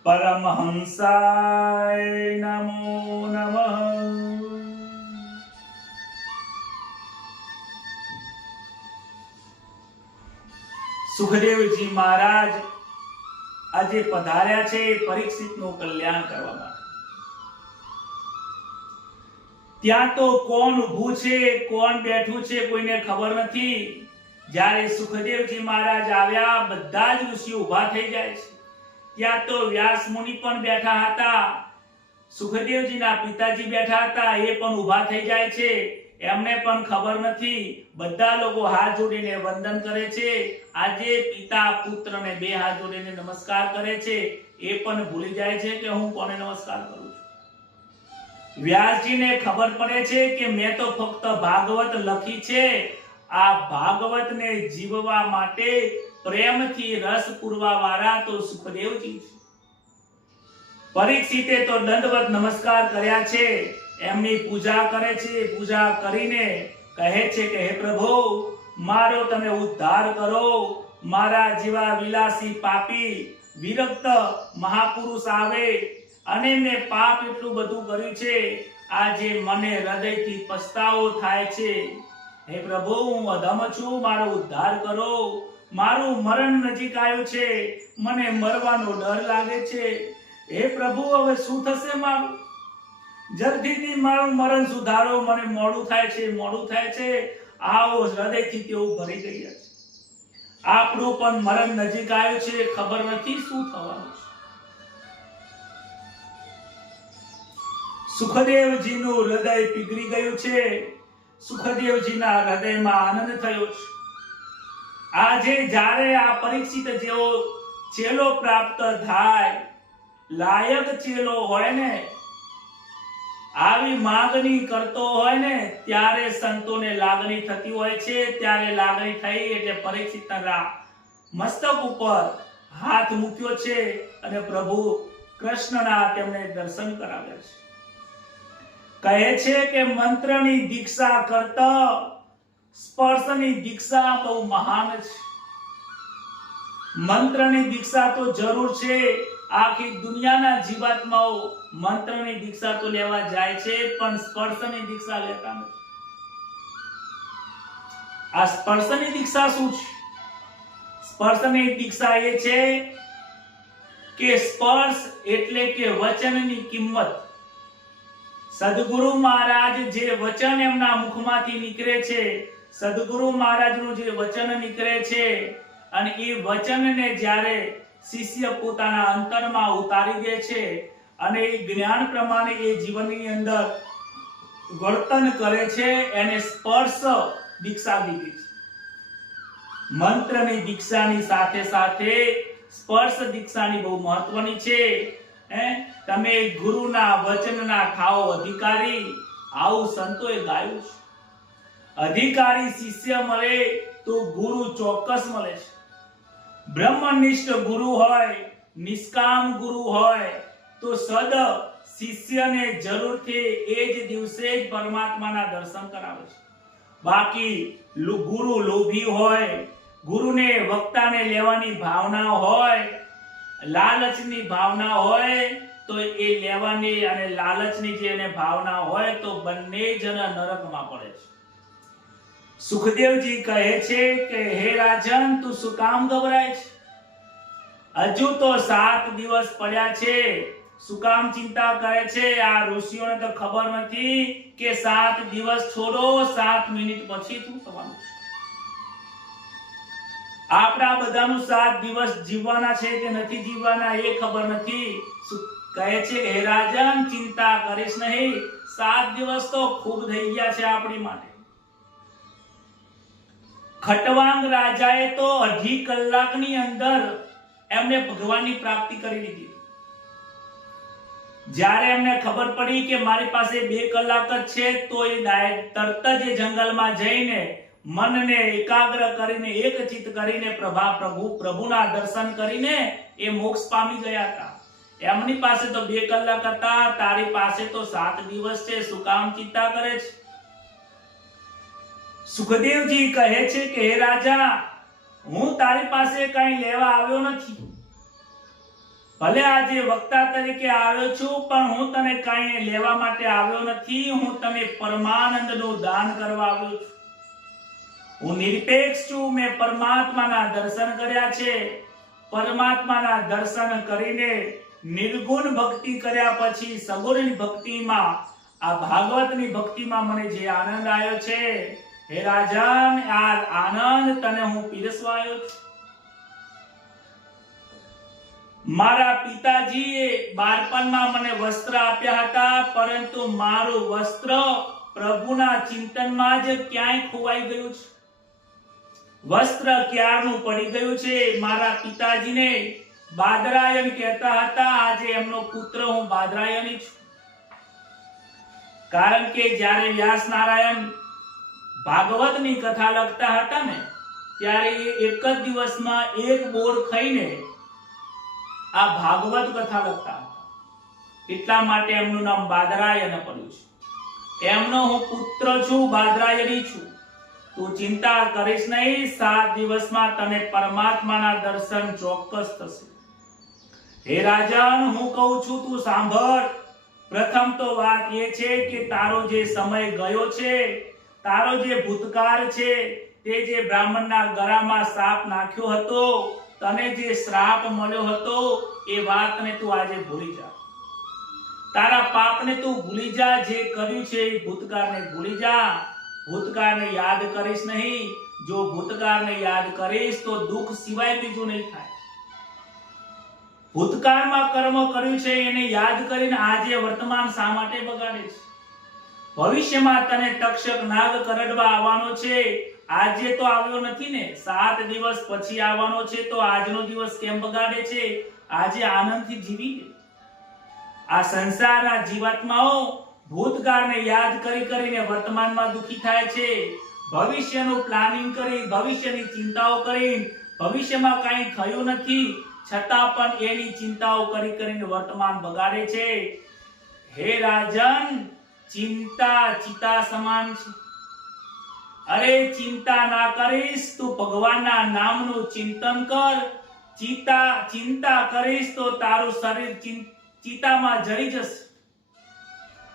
પરમહંસાય નમો નમઃ. સુખદેવજી મહારાજ આજે પધાર્યા છે પરીક્ષિતનું કલ્યાણ કરવા માટે. ત્યાં તો કોણ ઊભું છે, કોણ બેઠું છે કોઈને ખબર નથી. જ્યારે સુખદેવજી મહારાજ આવ્યા બધા જ ઋષિઓ ઊભા થઈ જાય છે. ત્યાં તો વ્યાસ મુનિ પણ બેઠા હતા, સુખદેવજીના પિતાજી બેઠા હતા, એ પણ ઊભા થઈ જાય છે. એમને પણ ખબર નથી. બધા લોકો હાથ જોડીને વંદન કરે છે. આજે પિતા પુત્રને બે હાથ જોડીને નમસ્કાર કરે છે. એ પણ ભૂલી જાય છે કે હું કોને નમસ્કાર કરું છું. વ્યાસજીને ખબર પડે છે કે મેં તો ફક્ત ભાગવત લખી છે. આ ભાગવતને જીવવા માટે પ્રેમથી રસ પૂરવા વાળા તો સુખદેવજી છે. પરીક્ષિતે તો દંડવત નમસ્કાર કર્યા છે, એમની પૂજા કરે છે. પૂજા કરીને કહે છે કે હે પ્રભુ, મારો તમે ઉદ્ધાર કરો. મારા જેવા વિલાસી પાપી વિરક્ત મહાપુરુષ આવે અને મેં પાપ એટલું બધું કર્યું છે, આજે મને હૃદયથી પસ્તાવો થાય છે. હે પ્રભુ, હું અધમ છું, મારો ઉદ્ધાર કરો. મારું મરણ નજીક આવ્યું છે, મને મરવાનો ડર લાગે છે. હે પ્રભુ, હવે શું થશે મારું? જલ્દીથી મારું મરણ સુધારો, મને મોડું થાય છે, મોડું થાય છે. આવો હૃદયથી તેઓ ભરી ગયા છે. આપણું પણ મરણ નજીક આવ્યું છે, ખબર નથી શું થવાનું છે. સુખદેવજીનું હૃદય પીગળી ગયું છે. સુખદેવજીના હૃદયમાં આનંદ થયો છે. આજે જ્યારે આ પરીક્ષિત જેવો ચેલો પ્રાપ્ત થાય, લાયક ચેલો હોય ને, આવી માંગણી કરતો હોય ને, ત્યારે સંતોને લાગણી થતી હોય છે. ત્યારે લાગણી થઈ એટલે પરીક્ષિતના મસ્તક ઉપર હાથ મૂક્યો છે અને પ્રભુ કૃષ્ણના તેમને દર્શન કરાવ્યા છે. કહે છે કે મંત્રની દીક્ષા કરતા સ્પર્શની દીક્ષા બહુ મહાન છે. મંત્રની દીક્ષા તો જરૂર છે. આખી દુનિયાના જીવાત્માઓ મંત્રની દીક્ષા તો લેવા જાય છે, પણ સ્પર્શની દીક્ષા લેતા નથી. આ સ્પર્શની દીક્ષા શું છે? સ્પર્શની દીક્ષા એ છે કે સ્પર્શ એટલે કે વચનની કિંમત. સદગુરુ મહારાજ જે વચન એમના મુખમાંથી નીકળે છે, સદગુરુ મહારાજનું જે વચન નીકળે છે, અને એ વચનને જ્યારે શિષ્ય પોતાના અંતરમાં ઉતારી દે છે અને એ જ્ઞાન પ્રમાણે એ જીવનની અંદર વર્તન કરે છે, એને સ્પર્શ દીક્ષા દીધી છે. મંત્રની દીક્ષાની સાથે સાથે સ્પર્શ દીક્ષાની બહુ મહત્વની છે. તમે ગુરુના વચનના થાઓ અધિકારી, આવું સંતોએ ગાયું છે. અધિકારી શિષ્ય મળે તો ગુરુ ચોક્કસ મળે છે. બ્રહ્મનિષ્ઠ ગુરુ હોય, નિષ્કામ ગુરુ હોય તો સદ શિષ્યને જરૂરથી એ જ દિવસે જ પરમાત્માના દર્શન કરાવે છે. બાકી ગુરુ લોભી હોય, ગુરુને વક્તાને લેવાની ભાવના હોય, લાલચની ભાવના હોય, તો એ લેવાની અને લાલચની જે એને ભાવના હોય તો બંને જણ નરકમાં પડે છે. સુખદેવજી કહે છે કે હે રાજન, તું શું કામ ગભરાય છે? હજુ તો 7 દિવસ પડ્યા છે, શું કામ ચિંતા કરે છે? આ ઋષિઓને તો ખબર નથી કે 7 દિવસ છોડો, 7 મિનિટ પછી શું થવાનું છે. આપણા બધાનું 7 દિવસ જીવવાના છે કે નથી જીવવાના એ ખબર નથી. કહે છે હે રાજન, ચિંતા કરીશ નહીં, 7 દિવસ તો ખૂબ થઈ ગયા છે આપણી માટે. ખટવાંગ રાજાએ તો 2.5 કલાકની અંદર એમને ભગવાનની પ્રાપ્તિ કરી લીધી. જ્યારે એમને ખબર પડી કે મારી પાસે 2 કલાક જ છે, તો એ તરત જ જંગલમાં જઈને મનને એકાગ્ર કરીને, એકચિત્ત કરીને પ્રભુના દર્શન કરીને એ મોક્ષ પામી ગયા હતા. એમની પાસે તો 2 કલાક હતા, તારી પાસે તો 7 દિવસ છે, શું કામ ચિંતા કરે છે? સુખદેવજી કહે છે કે હે રાજા, હું તારી પાસે કઈ લેવા આવ્યો નથી. ભલે આજે વક્તા તરીકે આવ્યો છું, પણ હું તને કઈ લેવા માટે આવ્યો નથી. હું તને પરમાનંદનું દાન કરવા આવ્યો છું. હું નિરપેક્ષ છું. મેં પરમાત્માના દર્શન કર્યા છે. પરમાત્માના દર્શન કરીને નિર્ગુણ ભક્તિ કર્યા પછી સગુણની ભક્તિમાં, આ ભાગવતની ભક્તિમાં મને જે આનંદ આવ્યો છે, હે રાજન, આ આનંદ તને હું પીરસવા આવ્યો છું. મારા પિતાજીએ બાળપણમાં મને વસ્ત્ર આપ્યા હતા, પરંતુ મારું વસ્ત્ર પ્રભુના ચિંતનમાં જ ક્યાંય ખોવાઈ ગયું છે. વસ્ત્ર ક્યારનું પડી ગયું છે. મારા પિતાજીને બાદરાયણ કહેતા હતા. આજે એમનો પુત્ર હું બાદરાયણી છું. કારણ કે જ્યારે વ્યાસ નારાયણ ભાગવતની કથા લખતા હતા ને, ત્યારે એક જ દિવસમાં 1 બોર ખાઈને આ ભાગવત કથા લખતા હતા. એટલા માટે એમનું નામ બાદરાયણ પડ્યું છે. એમનો હું પુત્ર છું, બાદરાયણી છું. તું ચિંતા કરીશ નહીં, 7 દિવસમાં તને પરમાત્માના દર્શન ચોક્કસ થશે. હે રાજન, હું કહું છું, તું સાંભળ. પ્રથમ તો વાત એ છે કે તારો જે સમય ગયો છે, તારો જે ભૂતકાળ છે, તે જે બ્રાહ્મણના ગળામાં સાપ નાખ્યો હતો, તને જે શ્રાપ મળ્યો હતો, એ વાતને તું આજે ભૂલી જા. તારા પાપને તું ભૂલી જા. જે કર્યું છે એ ભૂતકાળને ભૂલી જા. ભૂતકાળને યાદ કરીશ નહીં. જો ભૂતકાળને યાદ કરીશ તો દુઃખ સિવાય બીજું નહીં થાય. ભૂતકાળમાં કર્મ કર્યું છે એને યાદ કરીને આજે વર્તમાન શા માટે બગાડે છે? ભવિષ્યમાં તને તક્ષક નાગ કરડવા આવવાનો છે. આજે તો આવ્યો નથી ને, 7 દિવસ પછી આવવાનો છે, તો આજનો દિવસ કેમ બગાડે છે? આજે આનંદથી જીવી લે. આ સંસારના જીવાત્માઓ ભૂતકાળને યાદ કરીને વર્તમાનમાં દુખી થાય છે. ભવિષ્યનું પ્લાનિંગ કરી, ભવિષ્યની ચિંતાઓ કરી, ભવિષ્યમાં કંઈ થયું નથી છતાં પણ એની ચિંતાઓ કરીને વર્તમાન બગાડે છે. હે રાજન, ચિંતા ચિતા સમાન છે. અરે ચિંતા ના કરીશ, તું ભગવાનના નામનું ચિંતન કર. ચિંતા કરીશ તો તારું શરીર ચિતામાં જળી જશે,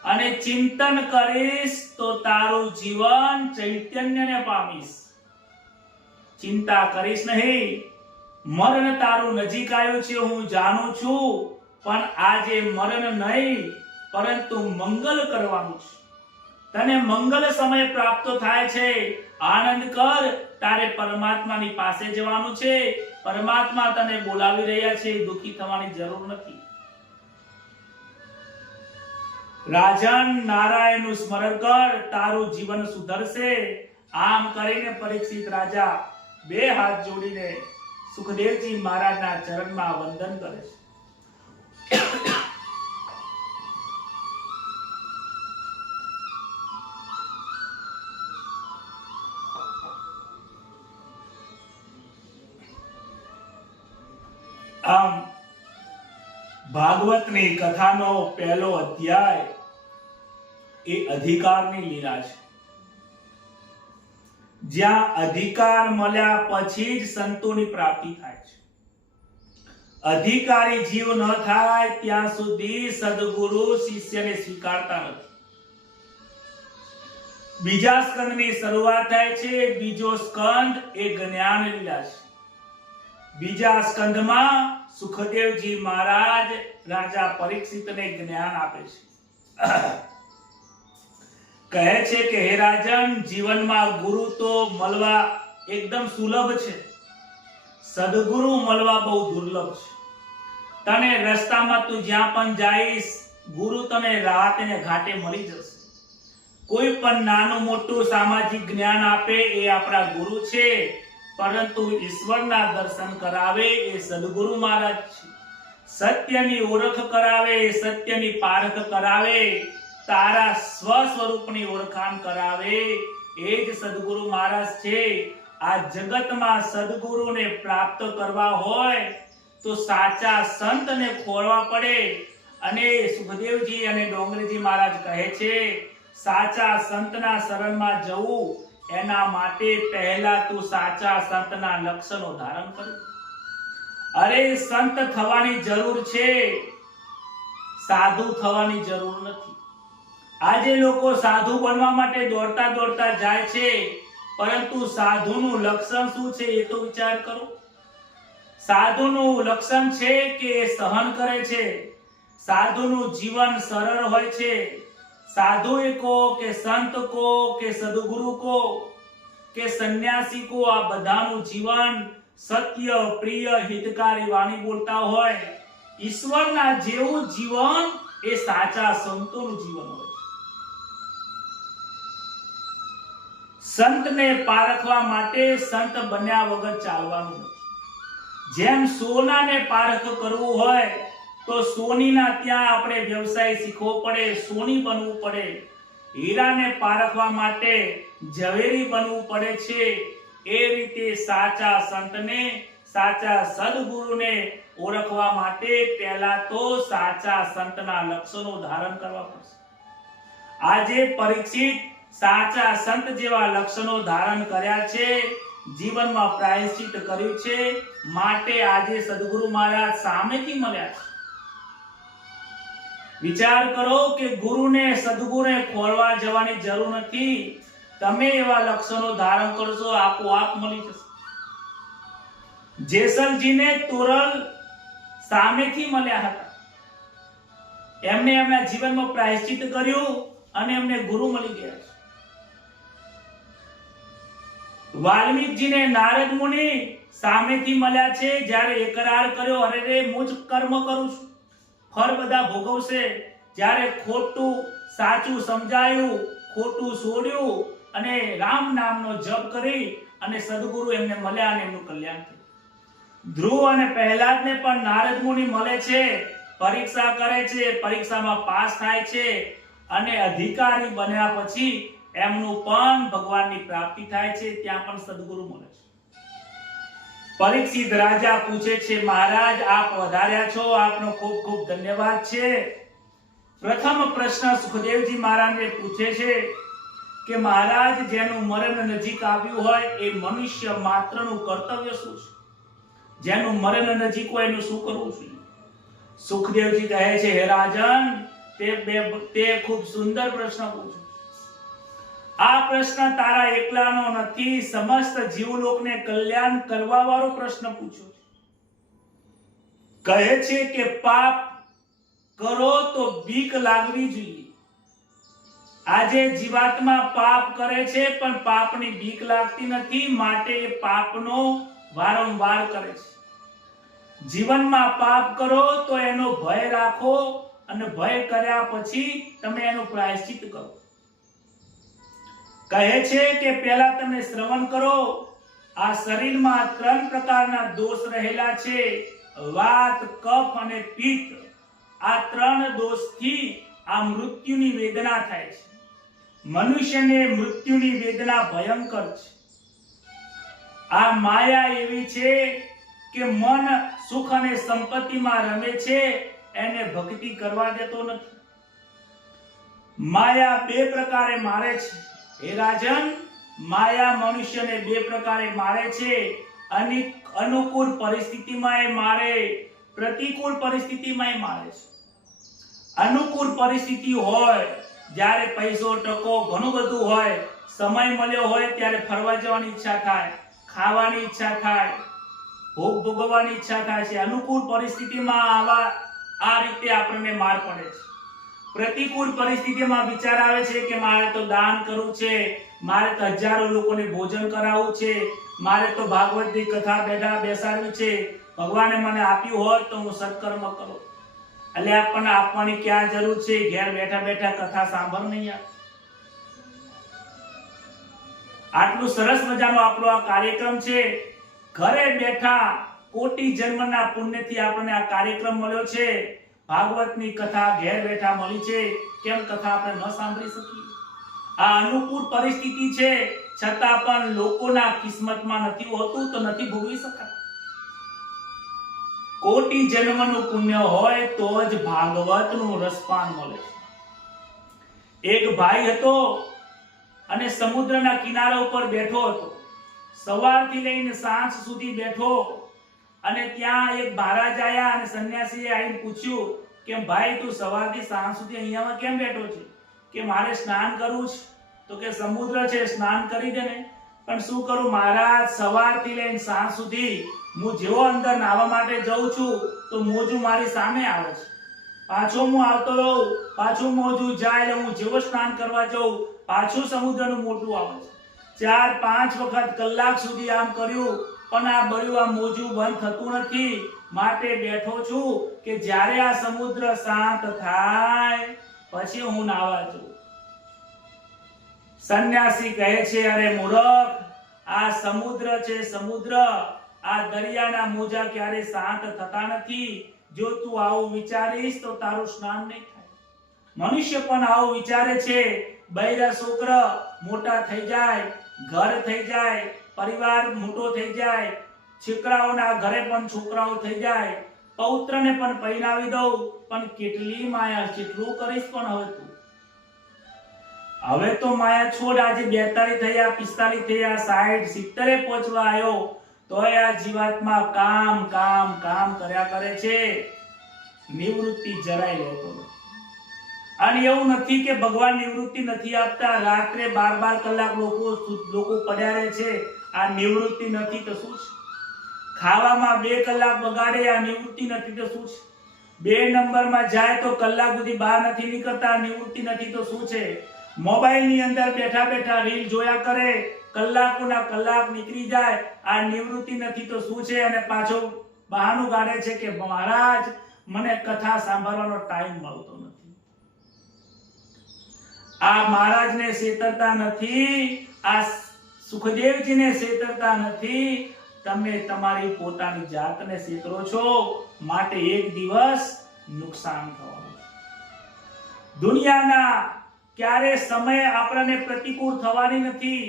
અને ચિંતન કરીશ તો તારું જીવન ચૈતન્યને પામીશ. ચિંતા કરીશ નહીં. મરણ તારું નજીક આવ્યું છે હું જાણું છું, પણ આજે મરણ નહીં પરંતુ મંગલ કરવાનું છે. તને મંગલ સમય પ્રાપ્ત થાય છે. આનંદ કર, તારે પરમાત્માની પાસે જવાનું છે. પરમાત્મા તને બોલાવી રહ્યા છે, દુખી થવાની જરૂર નથી. રાજન, નારાયણનું સ્મરણ કર, તારું જીવન સુધરશે. આમ કરીને પરીક્ષિત રાજા બે હાથ જોડીને સુખદેવજી મહારાજના ચરણમાં વંદન કરે છે. આમ ભાગવતની કથાનો પહેલો અધ્યાય એ અધિકારની લીલા છે. જ્યાં અધિકાર મળ્યા પછી જ સંતોની પ્રાપ્તિ થાય છે. અધિકારી જીવ ન થાય ત્યાં સુધી સદગુરુ શિષ્યને સ્વીકારતા નથી. બીજા સ્કંદની શરૂઆત થાય છે. બીજો સ્કંદ એ જ્ઞાન લીલા છે. બીજા સ્કંદમાં સુખદેવજી મહારાજ રાજા પરીક્ષિતને જ્ઞાન આપે છે. કહે છે કે હે રાજન, જીવનમાં ગુરુ તો મળવા એકદમ સુલભ છે, સદગુરુ મળવા બહુ દુર્લભ છે. તને રસ્તામાં તું જ્યાં પણ જઈશ, ગુરુ તને રાતે ને ઘાટે મળી જશે. કોઈ પણ નાનું મોટું સામાજિક જ્ઞાન આપે એ આપણા ગુરુ છે, પરંતુ ઈશ્વરના દર્શન કરાવે એ સદગુરુ મહારાજ છે. સત્યની ઓળખ કરાવે, સત્યની પારખ કરાવે, તારા સ્વ સ્વરૂપની ઓળખાણ કરાવે એ જ સદગુરુ મહારાજ છે. આ જગતમાં સદગુરુને પ્રાપ્ત કરવા હોય તો સાચા સંતને ખોળવા પડે. અને સુખદેવજી અને ડોંગરીજી મહારાજ કહે છે, સાચા સંતના શરણમાં જવું એના માટે પહેલા તું સાચા સંતના લક્ષણો ધારણ કર. અરે સંત થવાની જરૂર છે, સાધુ થવાની જરૂર નથી. આજે લોકો સાધુ બનવા માટે દોડતા દોડતા જાય છે, પરંતુ સાધુનું લક્ષણ શું છે એ તો વિચાર કરો. સાધુનું લક્ષણ છે કે એ સહન કરે છે. સાધુનું જીવન સરળ હોય છે. સાધુ કો કે સંત કો કે સદગુરુ કો કે સંન્યાસી કો, આ બધાનું જીવન સત્ય, પ્રિય, હિતકારી વાણી બોલતા હોય. ઈશ્વરના જેવું જીવન એ સાચા સંતોનું જીવન હોય. સંતને પારખવા માટે સંત બન્યા વગર ચાલવાનું નથી. જેમ સોનાને પારખ કરવું હોય તો સોનીના ત્યાં આપણે વ્યવસાય શીખવો પડે, સોની બનવું પડે. હીરાને પારખવા માટે ઝવેરી બનવું પડે છે. એ રીતે સાચા સંતને, સાચા સદગુરુને ઓળખવા માટે પહેલા તો સાચા સંતના લક્ષણો ધારણ કરવા પડશે. આજે પરીક્ષિત સાચા સંત જેવા લક્ષણો ધારણ કર્યા છે, જીવનમાં પ્રાયશ્ચિત કર્યું છે, માટે આજે સદગુરુ મહારાજ સામેથી મળ્યા છે. વિચાર કરો કે ગુરુને, સદગુરુને ખોળવા જવાની જરૂર નથી. તમે એવા લક્ષણો ધારણ કરશો, આપોઆપ મળી જશે. જેસલજીને તોરલ સામેથી મળ્યા હતા. એમને એમના જીવનમાં પ્રાયશ્ચિત કર્યું અને એમને ગુરુ મળી ગયા છે. વાલ્મીકજીને નારદ મુનિ સામેથી મળ્યા છે. જ્યારે એકરાર કર્યો, અરે રે હું જ કર્મ કરું છું, ફળ બધા ભોગવશે. જ્યારે ખોટું સાચું સમજાયું, ખોટું છોડ્યું અને રામ નામનો જપ કરી અને સદગુરુ એમને મળ્યા અને એમનું કલ્યાણ થયું. ધ્રુવ અને પ્રહલાદને પણ નારદ મુનિ મળે છે, પરીક્ષા કરે છે, પરીક્ષામાં પાસ થાય છે અને અધિકારી બન્યા પછી એમનું પણ ભગવાનની પ્રાપ્તિ થાય છે. ત્યાં પણ સદગુરુ મળે છે. પરીક્ષિત રાજા પૂછે છે, મહારાજ આપ વધાર્યા છો, આપનો ખૂબ ખૂબ ધન્યવાદ છે. પ્રથમ પ્રશ્ન સુખદેવજી મહારાજને પૂછે છે કે મહારાજ, જેનું મરણ નજીક આવ્યું હોય એ મનુષ્ય માત્રનું કર્તવ્ય શું છે? જેનું મરણ નજીક હોય એનું શું કરવું જોઈએ? સુખદેવજી કહે છે, હે રાજન, તે ખૂબ સુંદર પ્રશ્ન પૂછ્યો. આ પ્રશ્ન તારા એકલાનો નથી, સમસ્ત જીવલોકને કલ્યાણ કરવા વાળો પ્રશ્ન પૂછ્યો છે. કહે છે કે પાપ કરો તો બીક લાગવી જોઈએ. આજે જીવાત્મા પાપ કરે છે પણ પાપની બીક લાગતી નથી, માટે એ પાપનો વારંવાર કરે છે. જીવનમાં પાપ કરો તો એનો ભય રાખો અને ભય કર્યા પછી તમે એનું પ્રાયશ્ચિત કરો. કહે છે કે પહેલા તમે શ્રવણ કરો. આ શરીરમાં 3 પ્રકારના દોષ રહેલા છે, વાત, કફ અને પિત્ત. આ 3 દોષથી આ મૃત્યુની વેદના થાય છે. મનુષ્યને મૃત્યુની વેદના ભયંકર છે. આ માયા એવી છે કે મન સુખ અને સંપત્તિમાં રમે છે, એને ભક્તિ કરવા દેતો નથી. માયા 2 પ્રકારે મારે છે. હે રાજન, માયા મનુષ્યને 2 પ્રકારે મારે છે. અનુકૂળ પરિસ્થિતિમાં એ મારે, પ્રતિકૂળ પરિસ્થિતિમાં એ મારે છે. અનુકૂળ પરિસ્થિતિ હોય, જ્યારે પૈસો ટકો ઘણું બધું હોય, સમય મળ્યો હોય ત્યારે ફરવા જવાની ઈચ્છા થાય, ખાવાની ઈચ્છા થાય, ભોગ ભોગવવાની ઈચ્છા થાય છે. અનુકૂળ પરિસ્થિતિમાં આ રીતે આપણને માર પડે છે. પ્રતિકૂળ પરિસ્થિતિમાં વિચાર આવે છે કે મારે તો દાન કરવું છે, મારે તો હજારો લોકોને ભોજન કરાવવું છે, મારે તો ભાગવતની કથા બેસાડવી છે, ભગવાને મને આપ્યું હોત તો હું સત્કર્મ કરું. એટલે આપણને આપવાની ક્યાં જરૂર છે? ઘેર બેઠા બેઠા કથા સાંભળ નહીં. આટલું સરસ મજાનો આપણો આ કાર્યક્રમ છે. ઘરે બેઠા કોટી જન્મના પુણ્યથી આપણને આ કાર્યક્રમ મળ્યો છે. ભાગવતની કથા ઘેર બેઠા મળી છે. કેમ કથા આપણે ન સાંભળી શકીએ? આ અનુકૂળ પરિસ્થિતિ છે, છતાં પણ લોકોના કિસ્મતમાં નથી હોતું તો નથી ભોગવી શકાય. કોટી જન્મનું પુણ્ય હોય તો જ ભાગવતનું રસપાન મળે. એક ભાઈ હતો અને સમુદ્રના કિનારા ઉપર બેઠો હતો. સવારથી લઈને સાંજ સુધી બેઠો અને ત્યાં એક મહારાજ આયા અને સંન્યાસીએ આવીને પૂછ્યું કે ભાઈ તું સવારથી સાંજ સુધી અહીંયામાં કેમ બેઠો છે? કે મારે સ્નાન કરવું છે. તો કે સમુદ્ર છે, સ્નાન કરી દે ને. પણ શું કરું મહારાજ, સવારથી લઈને સાંજ સુધી હું જેવો અંદર નાહવા માટે જાઉં છું તો મોજું મારી સામે આવે છે, પાછો હું આવતો રહું, પાછું મોજું જાય, એટલે હું જેવો સ્નાન કરવા જાઉં પાછું સમુદ્રનું મોટું આવે છે. 4-5 વખત કલાક સુધી આમ કર્યું પણ આ બળ્યું આ મોજું બંધ થતું નથી. માટે બેઠો છું કે જ્યારે આ સમુદ્ર શાંત થાય પછી હું નાહવા જાઉં. સંન્યાસી કહે છે, અરે મૂર્ખ, આ સમુદ્ર છે, સમુદ્ર, આ દરિયાના મોજા ક્યારે શાંત થતા નથી. જો તું આવું વિચારીશ તો તારું સ્નાન નહીં થાય. મનુષ્ય પણ આવું વિચારે છે. બૈરા છોકરા મોટા થઈ જાય, ઘર થઈ જાય, પરિવાર મોટો થઈ જાય, છોકરાઓના ઘરે પણ છોકરાઓ થઈ જાય, પૌત્રને પણ પહેરાવી દઉં, પણ કેટલી માયા, કેટલું કરીશ પણ હવે તો માયા છોડ. આજે 42 થયા, 45 થયા, 60, 70 પહોંચવા આવ્યો તોય આ જીવાત્મા કામ કામ કામ કર્યા કરે છે. નિવૃત્તિ જરાય લેતો નથી. અને એવું નથી કે ભગવાન નિવૃત્તિ નથી આપતા. રાત્રે 12 કલાક લોકો પડ્યા રહે છે. આ નિવૃત્તિ નથી તો શું છે? ખાવામાં 2 કલાક બગાડે, આ નિવૃત્તિ નથી તો શું છે? 2 નંબરમાં જાય તો કલાક સુધી બહાર નથી નીકળતા, નિવૃત્તિ નથી તો શું છે? મોબાઈલની અંદર બેઠા બેઠા રીલ જોયા કરે, કલાકોના કલાક નીકળી જાય, આ નિવૃત્તિ નથી તો શું છે? અને પાછો બહાનું કાઢે છે કે મહારાજ મને કથા સાંભળવાનો ટાઈમ મળતો નથી. આ મહારાજને છેતરતા નથી, આ સુખદેવજીને છેતરતા નથી, તમે તમારી પોતાની જાતને છેતરો છો. માટે એક દિવસ નુકસાન થવાનું. દુનિયાના ક્યારે સમય આપણને પ્રતિકૂળ થવાની નથી,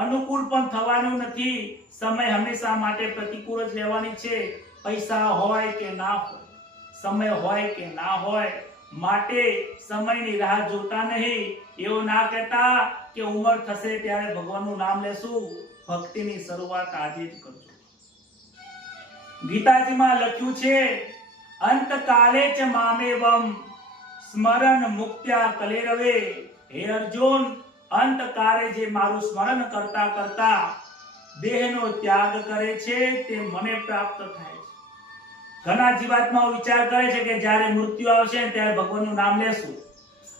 અનુકૂળ પણ થવાનું નથી. સમય હંમેશા માટે પ્રતિકૂળ જ રહેવાની છે. પૈસા હોય કે ના હોય, સમય હોય કે ના હોય, માટે સમયની રાહ જોતા નહીં. એવું ના કહેતા કે ઉંમર થશે ત્યારે ભગવાનનું નામ લેશું. ભક્તિની શરૂઆત આજે જ કરજો. ગીતાજીમાં લખ્યું છે, અંતકાલે ચ મામેવમ સ્મરણ મુક્ત્યા કલેરવે. હે અર્જુન, અંતકાલે જે મારું સ્મરણ કરતા કરતા દેહનો ત્યાગ કરે છે તે મને પ્રાપ્ત થાય છે. ઘણા જીવાત્માઓ વિચાર કરે છે કે જ્યારે મૃત્યુ આવશે ને ત્યારે ભગવાનનું નામ લેશું.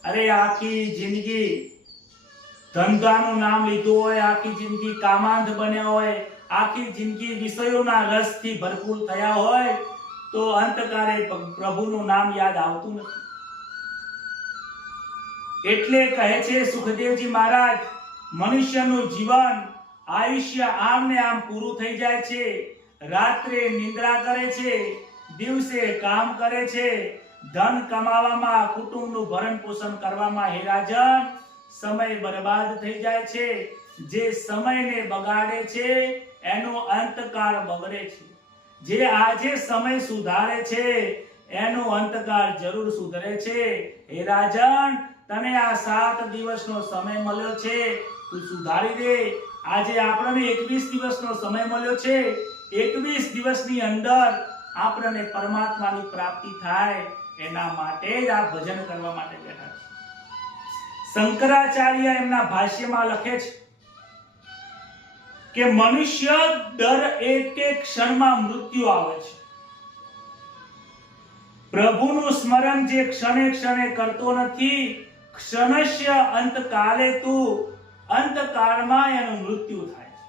અરે આખી જિંદગી ધંધાનું નામ લીધું હોય, આખી જિંદગી કામાંધ બન્યા હોય, આખી જિંદગી વિષયોના રસથી ભરપૂર થયા હોય, તો અંતકાળે પ્રભુનું નામ યાદ આવતું નથી. એટલે કહે છે સુખદેવજી મહારાજ, મનુષ્યનું જીવન આયુષ્ય આમ ને આમ પૂરું થઈ જાય છે. રાત્રે નિંદ્રા કરે છે, દિવસે કામ કરે છે, ધન કમાવામાં, કુટુંબનું ભરણ પોષણ કરવામાં હે રાજન સમય બરબાદ થઈ જાય છે. જે સમયને બગાડે છે એનો અંતકાળ બગડે છે. જે આજે સમય સુધારે છે એનો અંતકાળ જરૂર સુધરે છે. હે રાજન, તને આ 7 દિવસનો સમય મળ્યો છે, તું સુધારી દે. આજે આપણને 21 દિવસનો સમય મળ્યો છે. 21 દિવસની અંદર આપણને પરમાત્માની પ્રાપ્તિ થાય એના માટે જ આ ભજન કરવા માટે બેઠા છે. શંકરાચાર્ય એમના ભાષ્યમાં લખે છે કે મનુષ્ય દર એક ક્ષણમાં મૃત્યુ આવે છે. પ્રભુનું સ્મરણ જે ક્ષણે ક્ષણે કરતો નથી, ક્ષણસ્ય અંતકાલે તું, અંતકાળમાં એનું મૃત્યુ થાય છે.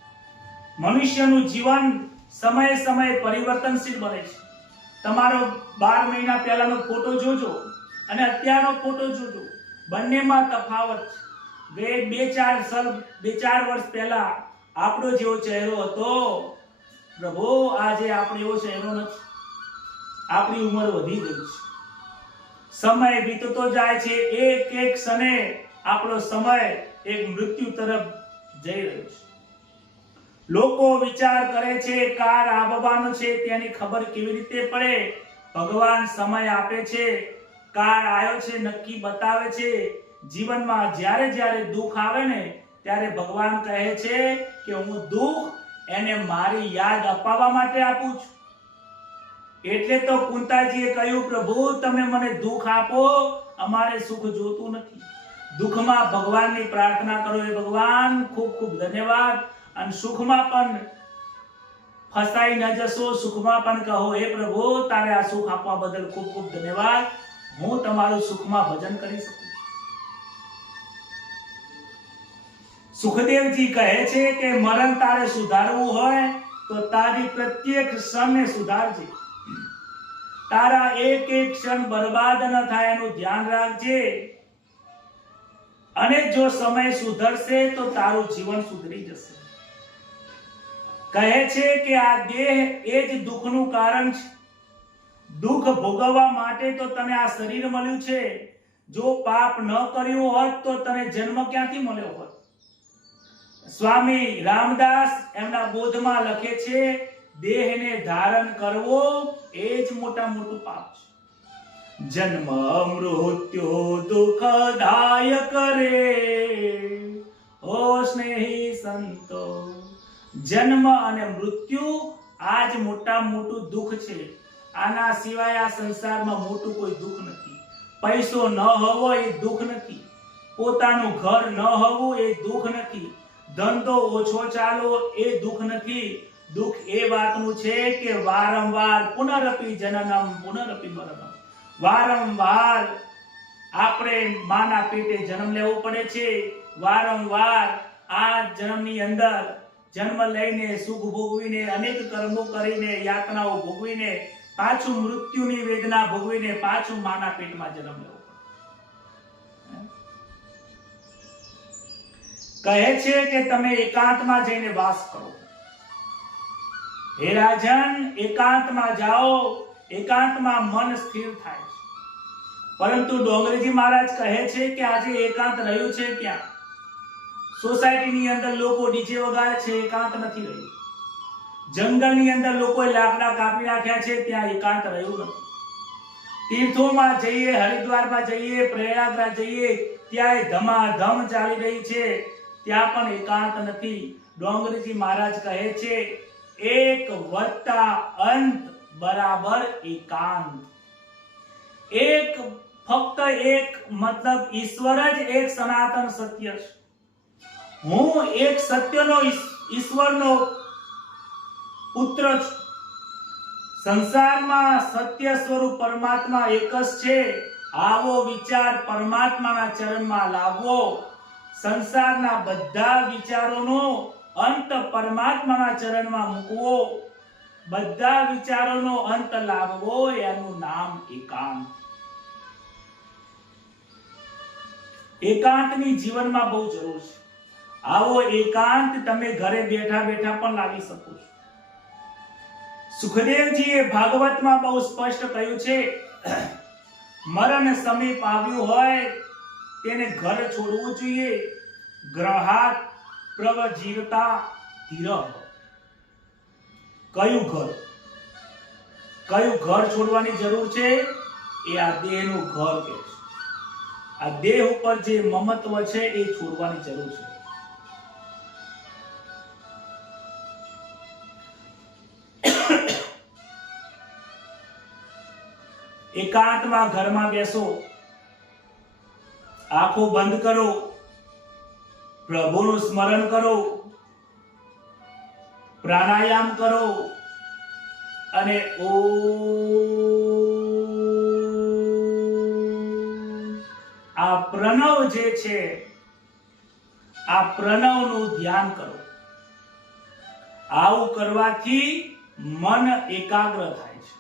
મનુષ્યનું જીવન સમય સમય પરિવર્તનશીલ બને છે. તમારો 12 મહિના પહેલાનો ફોટો જોજો અને અત્યારનો ફોટો જોજો, બંનેમાં તફાવત છે. 2-4 વર્ષ પહેલા આપણો જેવો ચહેરો હતો, પ્રભુ આજે આપણો એવો ચહેરો નથી. આપણી ઉંમર વધી ગઈ છે, સમય વીતતો જાય છે. એક ક્ષણે આપણો સમય એક મૃત્યુ તરફ જઈ રહ્યો છે. લોકો વિચાર કરે છે કાળ આવવાનો છે, તેની ખબર કેવી રીતે પડે? ભગવાન સમય આપે છે, કાળ આવ્યો છે નક્કી બતાવે છે. જીવનમાં જ્યારે જ્યારે દુઃખ આવે ને ત્યારે ભગવાન કહે છે કે હું દુઃખ એને મારી યાદ અપાવવા માટે આપું છું. એટલે તો કુંતાજીએ કહ્યું, પ્રભુ તમે મને દુઃખ આપો, અમારે સુખ જોતું નથી. દુઃખમાં ભગવાનની પ્રાર્થના કરો, એ ભગવાન ખૂબ ખૂબ ધન્યવાદ. અને સુખમાં પણ ફસાઈ ન જશો, સુખમાં પણ કહો હે પ્રભુ તારે આ સુખ આપવા બદલ ખૂબ ખૂબ ધન્યવાદ, હું તમારું સુખમાં ભજન કરી શકું. સુખદેવજી કહે છે કે મરણ તારે સુધારવું હોય તો તારી પ્રત્યેક ક્ષણને સુધારજે. તારા એક ક્ષણ બરબાદ ન થાય એનું ધ્યાન રાખજે. અને જો સમય સુધરશે તો તારું જીવન સુધરી જશે. કહે છે કે આ દેહ એ જ દુઃખનું કારણ છે. દુઃખ ભોગવવા માટે તો તને આ શરીર મળ્યું છે. જો પાપ ન કર્યું હોત તો તને જન્મ ક્યાંથી મળ્યો હોત? સ્વામી રામદાસ એમના બોધમાં લખે છે, દેહને ધારણ કરવો એ જ મોટું પાપ છે. જન્મ મૃત્યુ દુઃખદાયક રે ઓ સ્નેહી સંતો. જન્મ અને મૃત્યુ આ જ મોટું દુઃખ છે. આના સિવાય આ સંસારમાં મોટું કોઈ દુઃખ નથી. પૈસો ન હોવો એ દુઃખ નથી, પોતાનું ઘર ન હોવું એ દુઃખ નથી, ધંધો ઓછો ચાલવો એ દુઃખ નથી. દુઃખ એ વાતનું છે કે વારંવાર પુનરપી જનનમ પુનરપી મરણમ. વારંવાર આપણે માના પેટે જન્મ લેવો પડે છે. વારંવાર આ જન્મની અંદર જન્મ લઈને સુખ ભોગવીને અનેક કર્મો કરીને યાતનાઓ ભોગવીને પાછું મૃત્યુની વેદના ભોગવીને પાછું માના પેટમાં જન્મ લેવો પડે. કહે છે કે તમે એકાંતમાં જઈને વાસ કરો. હે રાજન, એકાંતમાં જાઓ, એકાંતમાં મન સ્થિર થાય છે. પરંતુ ડોંગરેજી મહારાજ કહે છે કે આજે એકાંત રહ્યું છે ક્યાં? સોસાયટીની અંદર લોકો ડીજે વગાડે છે, એકાંત નથી રહ્યું. જંગલની અંદર લોકોએ લાકડા કાપી નાખ્યા છે, ત્યાં એકાંત રહ્યું નથી. તીર્થોમાં જઈએ, હરિદ્વારમાં જઈએ, પ્રયાગરાજ જઈએ, ત્યાં ધમાધમ ચાલી રહી છે, ત્યાં પણ એકાંત નથી. ડોંગરેજી મહારાજ કહે છે, એક વત્તા અંત બરાબર એકાંત. એક ફક્ત એક મતલબ ઈશ્વર જ એક સનાતન સત્ય છે. હું એક સત્યનો ઈશ્વરનો પુત્ર છું. સંસારમાં સત્ય સ્વરૂપ પરમાત્મા એક જ છે. આવો વિચાર પરમાત્માના ચરણમાં લાવવો. સંસારના બધા વિચારોનો અંત પરમાત્માના ચરણમાં મૂકવો. બધા વિચારોનો અંત લાવવો, એનું નામ એકાંત. એકાંતની જીવનમાં બહુ જરૂર છે. આવો એકાંત તમે ઘરે બેઠા બેઠા પણ લાવી શકો છો. સુખદેવજીએ ભાગવતમાં બહુ સ્પષ્ટ કહ્યું છે, મરણ સમીપ આવ્યું હોય તેને ઘર છોડવું જોઈએ. ગ્રહાત પ્રવજીરતા ધીરઃ. કયું ઘર છોડવાની જરૂર છે? એ આ દેહનું ઘર કે છે. આ દેહ ઉપર જે મમત્વ છે એ છોડવાની જરૂર છે. એકાંતમાં ઘરમાં બેસો, આંખો બંધ કરો, પ્રભુનું સ્મરણ કરો, પ્રાણાયામ કરો અને આ પ્રણવ જે છે, આ પ્રણવનું ધ્યાન કરો. આવું કરવાથી મન એકાગ્ર થાય છે.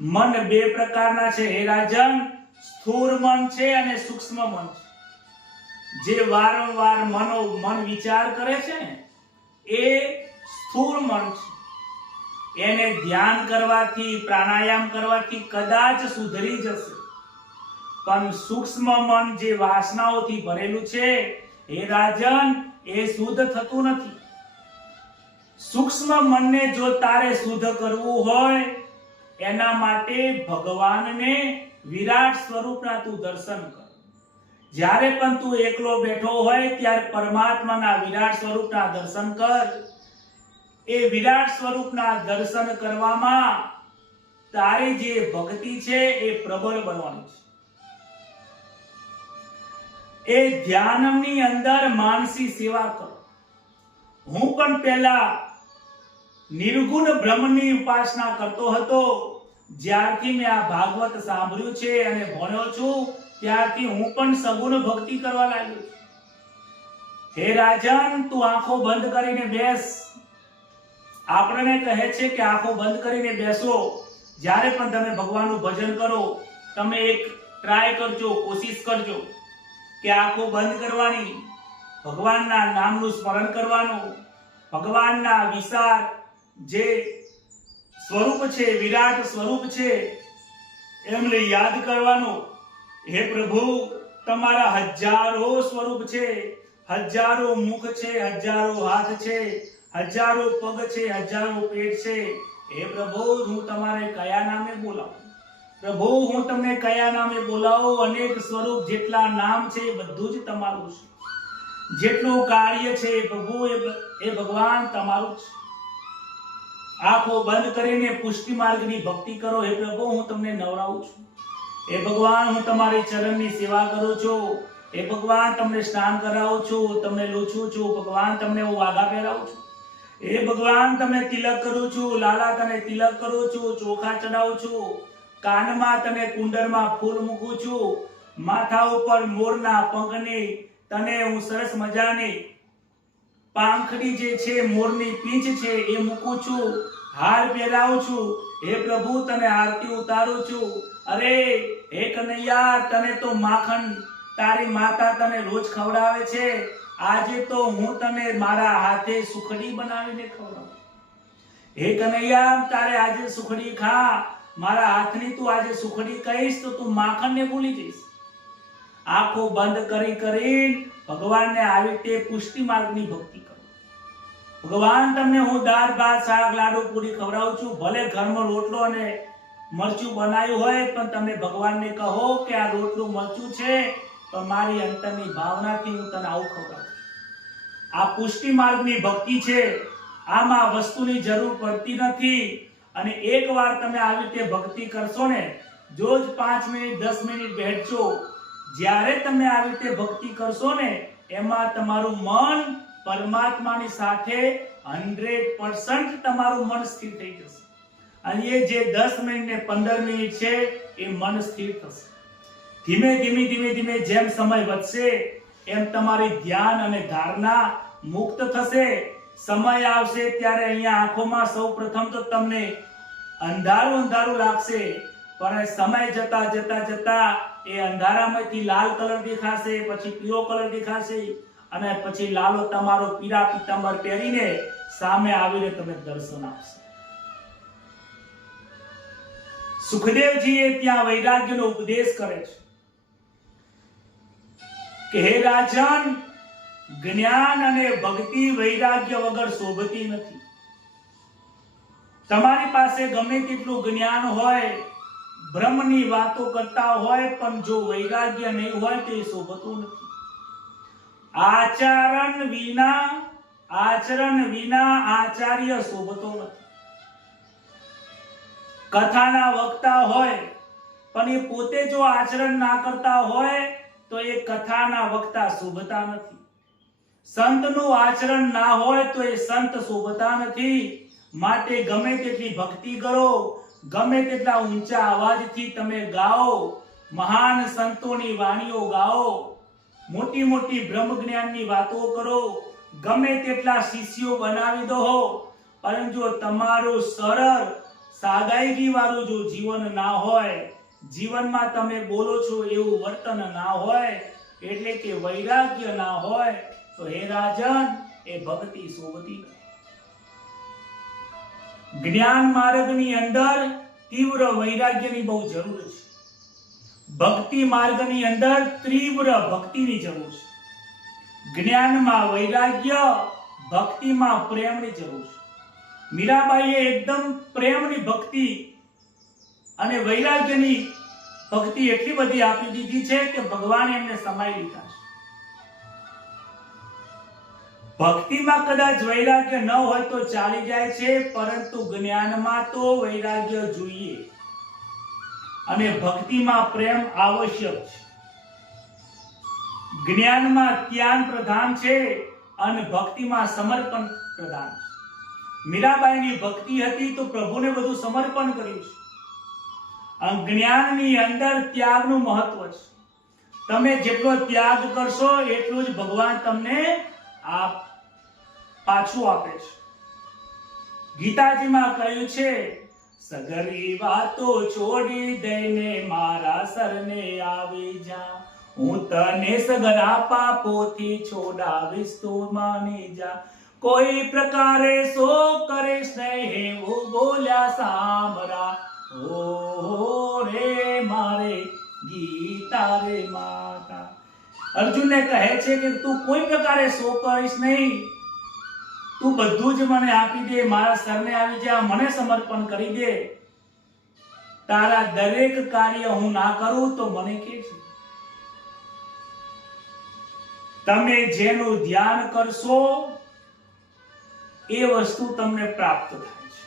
મન બે પ્રકારના છે હે રાજન. સ્થૂળ મન છે અને સૂક્ષ્મ મન છે. જે વારંવાર મન વિચાર કરે છે ને એ સ્થૂળ મન છે. એને ધ્યાન કરવાથી, પ્રાણાયામ કરવાથી કદાચ સુધરી જશે. પણ સૂક્ષ્મ મન જે વાસનાઓથી ભરેલું છે હે રાજન, એ શુદ્ધ થતું નથી. સૂક્ષ્મ મનને જો તારે શુદ્ધ કરવું હોય, એના માટે ભગવાનને વિરાટ સ્વરૂપના તું દર્શન કર. જ્યારે પણ તું એકલો બેઠો હોય ત્યારે પરમાત્માના વિરાટ સ્વરૂપના દર્શન કર. એ વિરાટ સ્વરૂપના દર્શન કરવામાં તારી જે ભક્તિ છે એ પ્રબળ બનવાની છે. એ ધ્યાનની અંદર માનસી સેવા કરો. હું પણ પહેલા નિર્ગુણ બ્રહ્મની ઉપાસના કરતો હતો. જ્યારથી મેં આ ભાગવત સાંભળ્યું છે અને ભણ્યો છું ત્યારથી હું પણ સગુણ ભક્તિ કરવા લાગ્યો છું. હે રાજન, તું આંખો બંધ કરીને બેસ. આપણને કહે છે કે આંખો બંધ કરીને બેસો. જ્યારે પણ તમે ભગવાનનું ભજન કરો, તમે એક ટ્રાય કરજો, કોશિશ કરજો કે આંખો બંધ કરવાની, ભગવાનના નામનું સ્મરણ કરવાનું, ભગવાનના વિશાળ જે સ્વરૂપ છે, વિરાટ સ્વરૂપ છે, એમને યાદ કરવાનું. હે પ્રભુ, તમારા હજારો સ્વરૂપ છે, હજારો મુખ છે, હજારો હાથ છે, હજારો પગ છે, હજારો પેટ છે. હે પ્રભુ, હું તમારે કયા નામે બોલાવું? પ્રભુ, હું તમને કયા નામે બોલાવું? અનેક સ્વરૂપ, જેટલા નામ છે એ બધું જ તમારું છે. જેટલું કાર્ય છે પ્રભુ એ ભગવાન તમારું છે. આંખો બંધ કરીને પુષ્ટિ માર્ગની ભક્તિ કરો. હે પ્રભુ, હું તમને નવરાવું છું. હે ભગવાન, હું તમારી ચરણની સેવા કરું છું. હે ભગવાન, તમને સ્નાન કરાવું છું, તમને લૂછું છું. ભગવાન, તમને હું વાઘા પહેરાવું છું. હે ભગવાન, તમને તિલક કરું છું, લાલા તને તિલક કરું છું, ચોખા ચડાવું છું, કાનમાં તને કુંડળમાં ફૂલ મૂકું છું, માથા ઉપર મોરના પંખની તને હું સરસ મજાની પાંખડી જે છે, મોરની પીંછ છે એ મૂકું છું, હાર પહેરાવું છું. હે પ્રભુ, તને આરતી ઉતારું છું. અરે હે કનૈયા, તને તો માખણ તારી માતા તને રોજ ખવડાવે છે. આજે તો હું તને મારા હાથે સુખડી બનાવીને ખવડાવું. હે કનૈયા, તારે આજે સુખડી ખા. મારા હાથની તું આજે સુખડી કહીશ તો તું માખણને ભૂલી જઈશ. આંખો બંધ કરી ભગવાનને આવી રીતે પુષ્ટિ માર્ગની ભક્તિ કરો. ભગવાન, તમને હું દાળ ભાત શાક લાડુ પૂરી ખવડાવું છું. ભલે ઘરમાં રોટલો અને મરચું બનાવ્યું હોય, પણ તમે ભગવાનને કહો કે આ રોટલું મરચું છે, પણ મારી અંતરની ભાવનાથી હું તને આવું ખવડાવું. આ પુષ્ટિ માર્ગની ભક્તિ છે. આમાં વસ્તુની જરૂર પડતી નથી. અને એકવાર તમે આવી રીતે ભક્તિ કરશો ને, જો જ 5 મિનિટ 10 મિનિટ બેઠજો, જ્યારે તમે આવી રીતે ભક્તિ કરશો ને, એમાં તમારું મન પરમાત્માની સાથે 100% તમારું મન સ્થિર થઈ જશે. અને એ જે 10 મિનિટ ને 15 મિનિટ છે એ મન સ્થિર થશે. ધીમે ધીમે જેમ સમય વધશે એમ તમારી ધ્યાન અને ધારણા મુક્ત થશે. સમય આવશે ત્યારે અહીંયા આંખોમાં સૌ પ્રથમ તો તમને અંધારું લાગશે, પણ સમય જતા એ અંધારામાંથી લાલ કલર દેખાશે, પછી પીળો કલર દેખાશે, અને પછી લાલો તમારો પીળા પીતાંબર પહેરીને સામે આવીને તમે દર્શન આપશે. સુખદેવજી એ ત્યાં વૈરાગ્યનો ઉપદેશ કરે છે કે હે રાજન, જ્ઞાન અને ભક્તિ વૈરાગ્ય વગર શોભતી નથી. તમારી પાસે ગમે તેટલું જ્ઞાન હોય, બ્રહ્મની વાતો કરતા હોય, પણ જો વૈરાગ્ય નહીં હોય તો એ શોભતું નથી. આચરણ વિના આચાર્ય શોભતો નથી. કથાના વક્તા હોય પણ એ પોતે જો આચરણ ના કરતા હોય તો એ કથાના વક્તા શોભતા નથી. સંતનું આચરણ ના હોય તો એ સંત શોભતા નથી. માટે ગમે તેટલી ભક્તિ કરો, ગમે તેટલા ઊંચા અવાજથી તમે ગાઓ, મહાન સંતોની વાણીઓ ગાઓ, મોટી મોટી બ્રહ્મ જ્ઞાનની વાતો કરો, ગમે તેટલા શિષ્યો બનાવી દો, પરંતુ જો તમારું સરળ સાદાઈગી વાળું જો જીવન ના હોય, જીવનમાં તમે બોલો છો એવું વર્તન ના હોય, એટલે કે વૈરાગ્ય ના હોય, તો હે રાજન, એ ભક્તિ શોભતી નથી. જ્ઞાન માર્ગની અંદર તીવ્ર વૈરાગ્યની બહુ જરૂર છે. ભક્તિ માર્ગની અંદર તીવ્ર ભક્તિની જરૂર છે. જ્ઞાનમાં વૈરાગ્ય, ભક્તિમાં પ્રેમની જરૂર છે. મીરાબાઈએ એકદમ પ્રેમની ભક્તિ અને વૈરાગ્યની ભક્તિ એટલી બધી આપી દીધી છે કે ભગવાને એમને સમાઈ લીધા છે. ભક્તિમાં કદાચ વૈરાગ્ય ન હોય તો ચાલી જાય છે, પરંતુ જ્ઞાનમાં તો વૈરાગ્ય જોઈએ અને ભક્તિમાં પ્રેમ આવશ્યક છે. જ્ઞાનમાં ત્યાગ પ્રધાન છે અને ભક્તિમાં સમર્પણ પ્રધાન છે. મીરાબાઈની ભક્તિ હતી તો પ્રભુને બધું સમર્પણ કર્યું છે. જ્ઞાનની અંદર ત્યાગનું મહત્વ છે. તમે જેટલો ત્યાગ કરશો એટલું જ ભગવાન તમને પાછું આપે છે. ગીતાજીમાં કહ્યું છે, સગરી વાતો છોડી દઈને મારા સરને આવી જા, હું તને સગરા પાપોથી છોડાવીશ, તું માની જા. કોઈ પ્રકારે સો કરીશ નહીં એવું બોલ્યા સામરા, ઓ રે મારે ગીતા રે માતા. અર્જુનને કહે છે કે તું કોઈ પ્રકારે સો કરીશ નહીં, તું બધું જ મને આપી દે, મારા સરને આવી જા, મને સમર્પણ કરી દે. તારા દરેક કાર્ય હું ના કરું તો મને કે છે. તમે જેનું ધ્યાન કરશો એ વસ્તુ તમને પ્રાપ્ત થાય છે.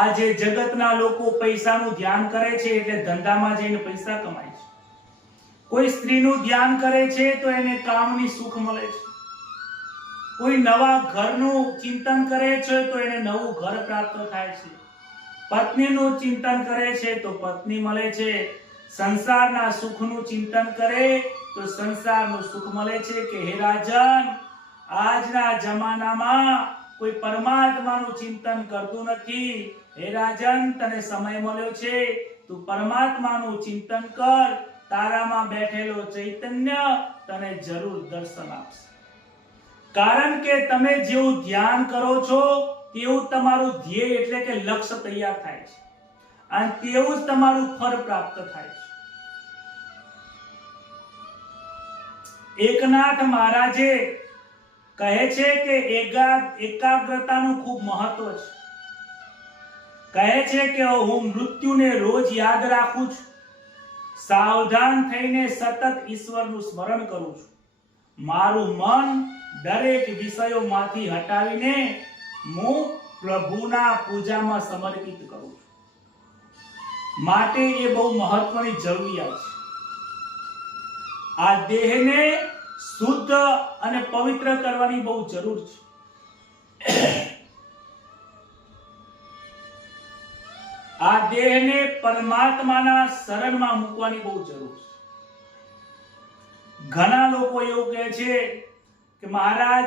આજે જગતના લોકો પૈસાનું ધ્યાન કરે છે એટલે ધંધામાં જઈને પૈસા કમાય છે. કોઈ સ્ત્રીનું ધ્યાન કરે છે તો એને કામની સુખ મળે છે. કોઈ નવા ઘરનું ચિંતન કરે છે તો એને નવું ઘર પ્રાપ્ત થાય છે. પત્નીનું ચિંતન કરે છે તો પત્ની મળે છે. સંસારના સુખનું ચિંતન કરે તો સંસારનું સુખ મળે છે. કે હે રાજન, આજના જમાનામાં કોઈ પરમાત્માનું ચિંતન કરતું નથી. હે રાજન, તને સમય મળ્યો છે, તું પરમાત્માનું ચિંતન કર. તારામાં બેઠેલો ચૈતન્ય તને જરૂર દર્શન આપશે. કારણ કે તમે જેવું ધ્યાન કરો છો તેવું તમારું ધ્યેય એટલે કે લક્ષ્ય તૈયાર થાય છે અને તેવું જ તમારું ફળ પ્રાપ્ત થાય છે. એકનાથ મહારાજે કહે છે કે એકાગ્રતાનું ખૂબ મહત્વ છે. કહે છે કે હું મૃત્યુને રોજ યાદ રાખું છું, સાવધાન થઈને સતત ઈશ્વરનું સ્મરણ કરું છું. મારું મન દરેક વિષયોમાંથી હટાવીને હું પ્રભુના પૂજામાં સમર્પિત કરું છું. માટે એ બહુ મહત્વની જરૂરિયાત છે. આ દેહને શુદ્ધ અને પવિત્ર કરવાની બહુ જરૂર છે. આ દેહને પરમાત્માના શરણમાં મૂકવાની બહુ જરૂર છે. ઘણા લોકો એવું કહે છે કે મહારાજ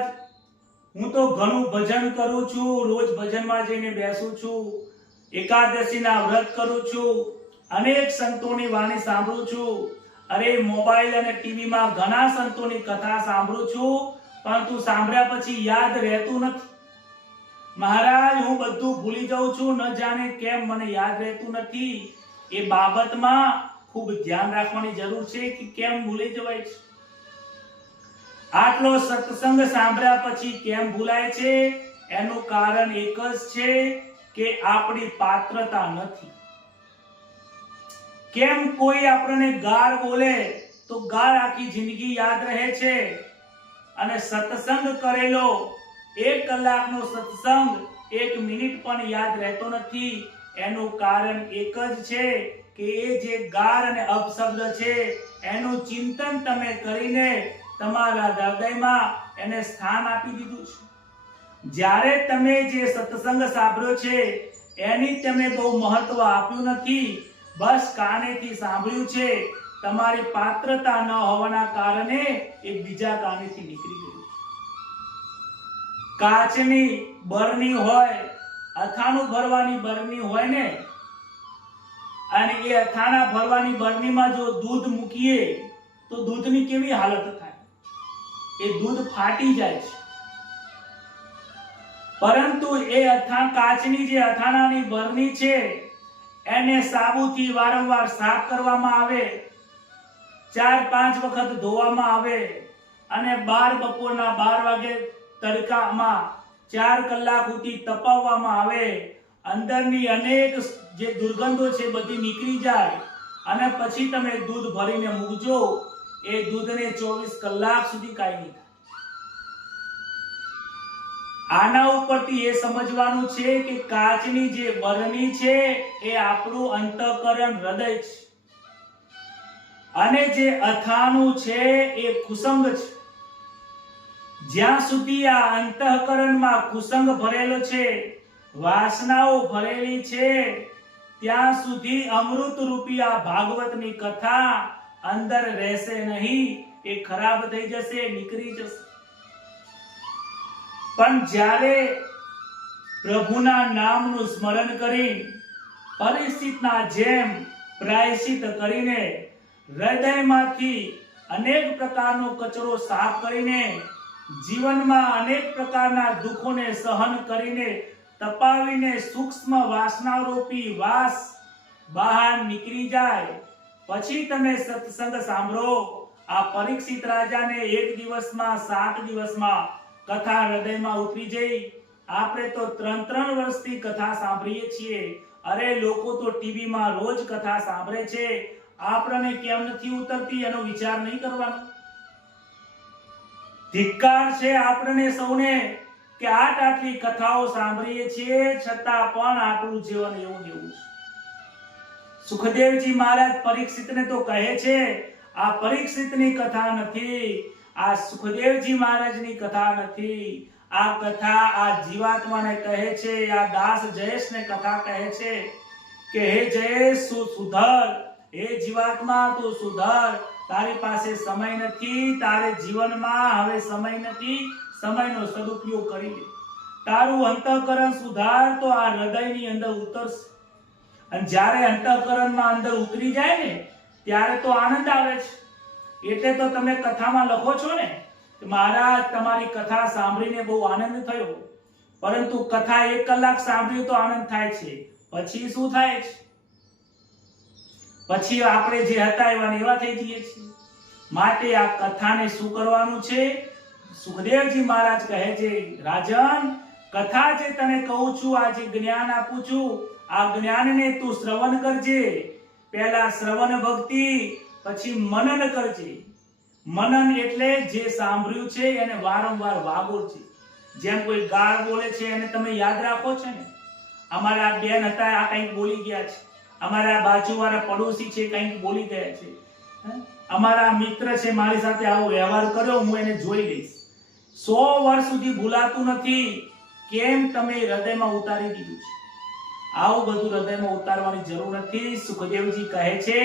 હું તો ઘણું ભજન કરું છું, રોજ ભજનમાં જઈને બેસું છું, એકાદશીના વ્રત કરું છું, અનેક સંતોની વાણી સાંભળું છું, અરે મોબાઈલ અને ટીવીમાં ઘણા સંતોની કથા સાંભળું છું, પરંતુ સાંભળ્યા પછી યાદ રહેતું નથી. મહારાજ હું બધું ભૂલી જાઉં છું, ન જાણે કેમ મને યાદ રહેતું નથી. એ બાબતમાં ખૂબ ધ્યાન રાખવાની જરૂર છે કે કેમ ભૂલી જવાય છે. આટલો સત્સંગ સાંભળ્યા પછી કેમ ભૂલાય છે? એનું કારણ એક જ છે કે આપણી પાત્રતા નથી. કેમ કોઈ આપણને ગાળ બોલે તો ગાળ આખી જિંદગી યાદ રહે છે, અને સત્સંગ કરેલો 1 કલાકનો સત્સંગ 1 મિનિટ પણ યાદ રહેતો નથી? એનું કારણ એક જ છે કે એ જે ગાળ અને અપશબ્દ છે એનું ચિંતન તમે કરીને તમારા હૃદયમાં એને સ્થાન આપી દીધું છે. જ્યારે તમે જે સત્સંગ સાંભળ્યો છે એની તમે બહુ મહત્વ આપ્યું નથી, બસ કાનેથી સાંભળ્યું છે. તમારી પાત્રતા ન હોવાના કારણે એ બીજા કાનેથી નીકળી ગયું. કાચની બરણી હોય, અથાણું ભરવાની બરણી હોય ને, અને એ અથાણા ભરવાની બરણીમાં જો દૂધ મૂકીએ તો દૂધની કેવી હાલત થાય? એ દૂધ ફાટી જાય છે. પરંતુ એ કાચની જે અથાણાની બરણી છે એને સાબુથી વારંવાર સાફ કરવામાં આવે, 4-5 વખત ધોવામાં આવે, અને બપોરના 12 વાગે તડકામાં 4 કલાક સુધી તપાવવામાં આવે. અંદરની અનેક જે દુર્ગંધો છે બધી નીકળી જાય, અને પછી તમે દૂધ ભરીને મૂકજો. એ દૂધને 24 કલાક સુધી કાંઈ નહીં થાય. આના ઉપરથી એ સમજવાનું છે કે કાચની જે બરણી છે એ આપણું અંતઃકરણ હૃદય છે, અને જે અથાણું છે એ કુસંગ છે. જ્યાં સુધી આ અંતઃકરણમાં કુસંગ ભરેલો છે, વાસનાઓ ભરેલી છે, ત્યાં સુધી અમૃત રૂપી આ ભાગવતની કથા અંદર રહેશે નહીં. એ ખરાબ થઈ જશે, નીકળી જશે. પણ જ્યારે પ્રભુના નામનું સ્મરણ કરી પરિસ્થિતિના જેમ પ્રાયશ્ચિત કરીને હૃદયમાંથી અનેક પ્રકારનો કચરો સાફ કરીને જીવનમાં અનેક પ્રકારના દુઃખોને સહન કરીને તપાવીને સૂક્ષ્મ વાસનારૂપી વાસ બહાર નીકળી જાય, પછી તમે સત્સંગ સાંભળો. આ પરીક્ષિત રાજાને 1 દિવસમાં 7 દિવસમાં કથા હૃદયમાં ઉતરી જઈ. આપણે તો 3 વર્ષથી કથા સાંભળીએ છીએ. અરે લોકો તો ટીવીમાં રોજ કથા સાંભળે છે, આપણને કેમ નથી ઉતરતી એનો વિચાર નહીં કરવાનો. ધિક્કાર છે આપણને સૌને કે આટલી કથાઓ સાંભળીએ છીએ છતાં પણ આપણું જીવન એવું છે. સુખદેવજી મહારાજ પરીક્ષિતને તો કહે છે આ પરીક્ષિતની કથા નથી, આ સુખદેવજી મહારાજની કથા નથી. આ કથા આ જીવાત્માને કહે છે, આ દાસ જયેશને કથા કહે છે કે હે જયેશ સુધર, હે જીવાત્મા તું સુધર. તારી પાસે સમય નથી, તારે જીવનમાં હવે સમય નથી, સમયનો સદુપયોગ કરી લે. તારું અંતઃકરણ સુધાર તો આ હૃદયની અંદર ઉતરશે, અને જ્યારે અંતઃકરણમાં અંદર ઉતરી જાય ને ત્યારે તો આનંદ આવે છે. એટલે તો તમે કથામાં લખો છો ને કે મહારાજ તમારી કથા સાંભળીને બહુ આનંદ થયો. પરંતુ કથા 1 કલાક સાંભળ્યું તો આનંદ થાય છે, પછી શું થાય છે? પછી આપણે જે હતા એવા થઈ જઈએ છીએ. માટે આ કથાને શું કરવાનું છે? સુખદેવજી મહારાજ કહે છે રાજન, કથા જે તને કહું છું, આ જે જ્ઞાન આપું છું, આ જ્ઞાનને તું શ્રવણ કરજે. પહેલા શ્રવણ ભક્તિ, પછી મનન કરજે. મનન એટલે જે સાંભળ્યું છે એને વારંવાર વાગોળજે. જેમ કોઈ ગાળ બોલે છે એને તમે યાદ રાખો છો ને. અમારા બેન હતા, આ કંઈક બોલી ગયા છે. અમારા બાજુવાળા પડોશી છે, કંઈક બોલી ગયા છે. અમારા મિત્ર છે, મારી સાથે આવો વ્યવહાર કર્યો, હું એને જોઈ લઈશ. 100 વર્ષ સુધી ભૂલાતું નથી. કેમ? તમે હૃદયમાં ઉતારી દીધું છે. આવું બધું હૃદયમાં ઉતારવાની જરૂર નથી. સુખદેવજી કહે છે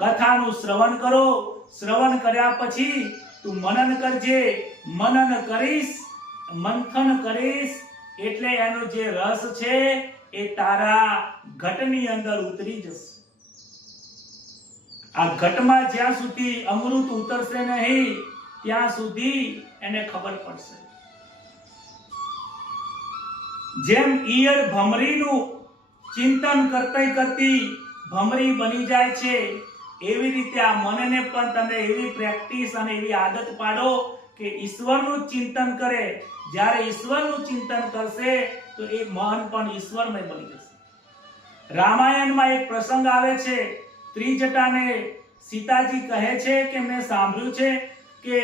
કથાનું શ્રવણ કરો, શ્રવણ કર્યા પછી તું મનન કરજે, મનન કરીશ, મંથન કરીશ એટલે એનો જે રસ છે એ તારા ઘટની અંદર ઉતરી જશે. આ ઘટમાં જ્યાં સુધી અમૃત ઉતરશે નહીં ત્યાં સુધી એને ખબર પડશે. જેમ ઈયળ ભમરીનું ચિંતન કરતી કરતી ભમરી બની જાય છે, એવી રીતે આ મનને પણ તમે એવી પ્રેક્ટિસ અને એવી આદત પાડો કે ઈશ્વરનું ચિંતન કરે. જ્યારે ઈશ્વરનું ચિંતન કરશે તો એ મન પણ ઈશ્વરમય બની જશે. રામાયણમાં એક પ્રસંગ આવે છે, ત્રિજટાને સીતાજી કહે છે કે મેં સાંભળ્યું છે કે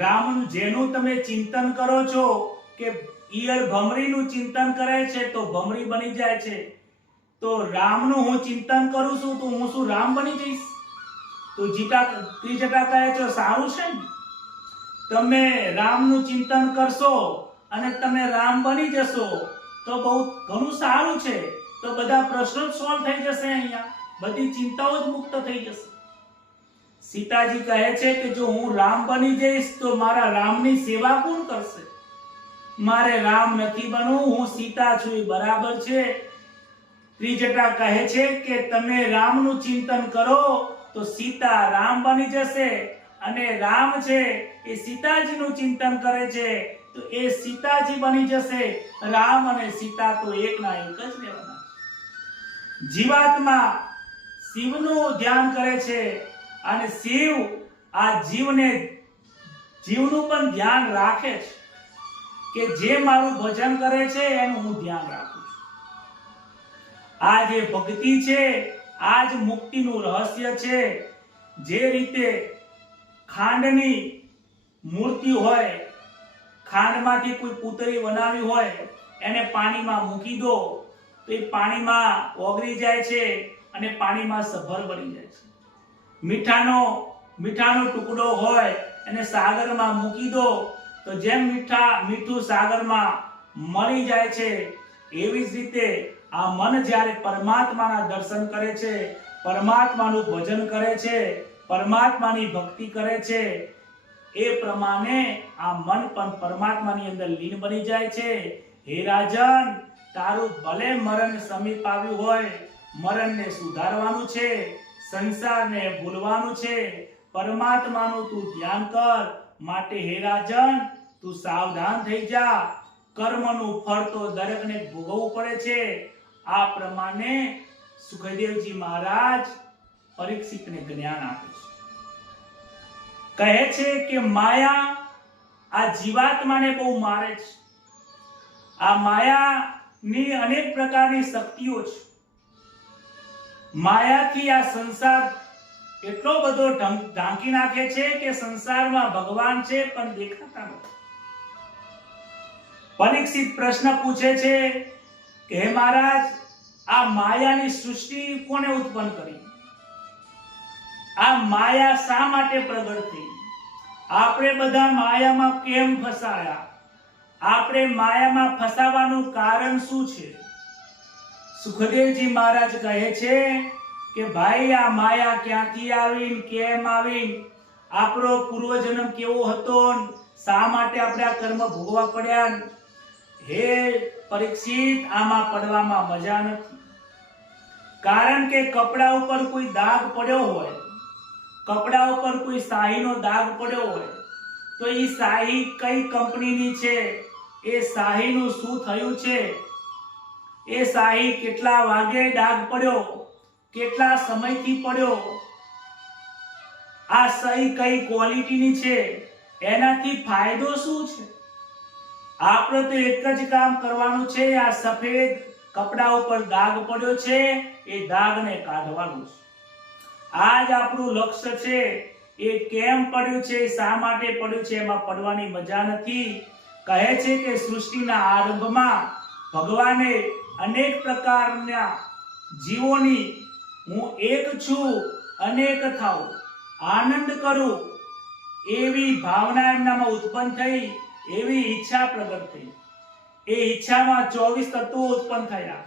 રામ જેનું તમે ચિંતન કરો છો કે ઈયળ ભમરીનું ચિંતન કરે છે તો ભમરી બની જાય છે, તો રામનું હું ચિંતન કરું છું તો હું શું રામ બની જઈશ? તો ત્રિજટા કહે છે સારું છે ને, તમે રામનું ચિંતન કરશો અને તમે રામ બની જશો તો બહુ ઘણું સારું છે. તો બધા પ્રશ્નો સોલ્વ થઈ જશે, અહીંયા બધી ચિંતાઓ જ મુક્ત થઈ જશે. સીતાજી કહે છે કે જો હું રામ બની જઈશ તો મારા રામની સેવા કોણ કરશે? મારે રામ નથી બનવું, હું સીતા છું એ બરાબર છે. ત્રિજટા કહે છે કે તમે રામનું ચિંતન કરો તો સીતા રામ બની જશે, અને રામ છે એ સીતાજીનું ચિંતન કરે છે તો એ સીતાજી બની જશે. રામ અને સીતા તો એકના એક જ રહેવાના. જીવાત્મા શિવનું ધ્યાન કરે છે અને શિવ આ જીવનું પણ ધ્યાન રાખે છે કે જે મારું ભજન કરે છે એનું હું ધ્યાન રાખું છું. આ જે ભક્તિ છે આ જ મુક્તિનું રહસ્ય છે. જે રીતે ખાંડની મૂર્તિ હોય, ખાંડમાંથી કોઈ પૂતળી બનાવી હોય, એને પાણીમાં મૂકી દો તો એ પાણીમાં ઓગળી જાય છે અને પાણીમાં સભર બની જાય છે. મીઠાનો ટુકડો હોય એને સાગરમાં મૂકી દો તો જેમ મીઠું સાગરમાં મળી જાય છે, એવી જ રીતે આ મન જ્યારે પરમાત્માના દર્શન કરે છે, પરમાત્માનું ભજન કરે છે, પરમાત્માની ભક્તિ કરે છે, એ પ્રમાણે આ મન પણ પરમાત્માની અંદર લીન બની જાય છે. હે રાજન, તારું ભલે મરણ સમીપ આવ્યું હોય, મરણને સુધારવાનું છે, સંસારને ભૂલવાનું છે, પરમાત્માનું તું ધ્યાન કર. માટે હે રાજન, તું સાવધાન થઈ જા. કર્મનું ફળ તો દરેકને ભોગવવું પડે છે. આ પ્રમાણે સુખદેવજી મહારાજ પરીક્ષિતને જ્ઞાન આપે છે. કહે છે કે માયા આ જીવાત્માને બહુ મારે છે. આ માયાની અનેક પ્રકારની શક્તિઓ છે. માયાથી આ સંસાર એટલો બધો ઢાંકી નાખે છે કે સંસારમાં ભગવાન છે પણ દેખાતા નથી. પરીક્ષિત પ્રશ્ન પૂછે છે કે હે મહારાજ, આ માયાની સૃષ્ટિ કોણે ઉત્પન્ન કરી? આ માયા શા માટે પ્રગટ થઈ? આપણે બધા માયામાં કેમ ફસાયા? આપણે માયામાં ફસાવાનું કારણ શું છે? સુખદેવજી મહારાજ કહે છે કે ભાઈ, આ માયા ક્યાંથી આવી, કેમ આવી, આપણો પૂર્વજન્મ કેવો હતો, શા માટે આપણે આ કર્મ ભોગવવા પડ્યા? હે પરીક્ષિત, આમાં પડવામાં મજા નથી. કારણ કે કપડા ઉપર કોઈ દાગ પડ્યો હોય, કપડા ઉપર કોઈ શાહીનો દાગ પડ્યો હોય તો એ શાહી કઈ કંપનીની છે, એ શાહીનું શું થયું છે, એ શાહી કેટલા વાગે દાગ પડ્યો, કેટલા સમયથી પડ્યો, આ શાહી કઈ ક્વોલિટીની છે, એનાથી ફાયદો શું છે? આપણે તો એક જ કામ કરવાનું છે. આ સફેદ કપડા ઉપર દાગ પડ્યો છે, એ દાગને કાઢવાનું છે. આ જ આપણું લક્ષ્ય છે. એ કેમ પડ્યું છે, શા માટે પડ્યું છે, એમાં પડવાની મજા નથી. કહે છે કે સૃષ્ટિના આરંભમાં ભગવાને અનેક પ્રકારના જીવોની હું એક છું, અનેક થાઉં, આનંદ કરું એવી ભાવના એમનામાં ઉત્પન્ન થઈ, એવી ઈચ્છા પ્રગટ થઈ. એ ઈચ્છામાં 24 તત્વો ઉત્પન્ન થયા.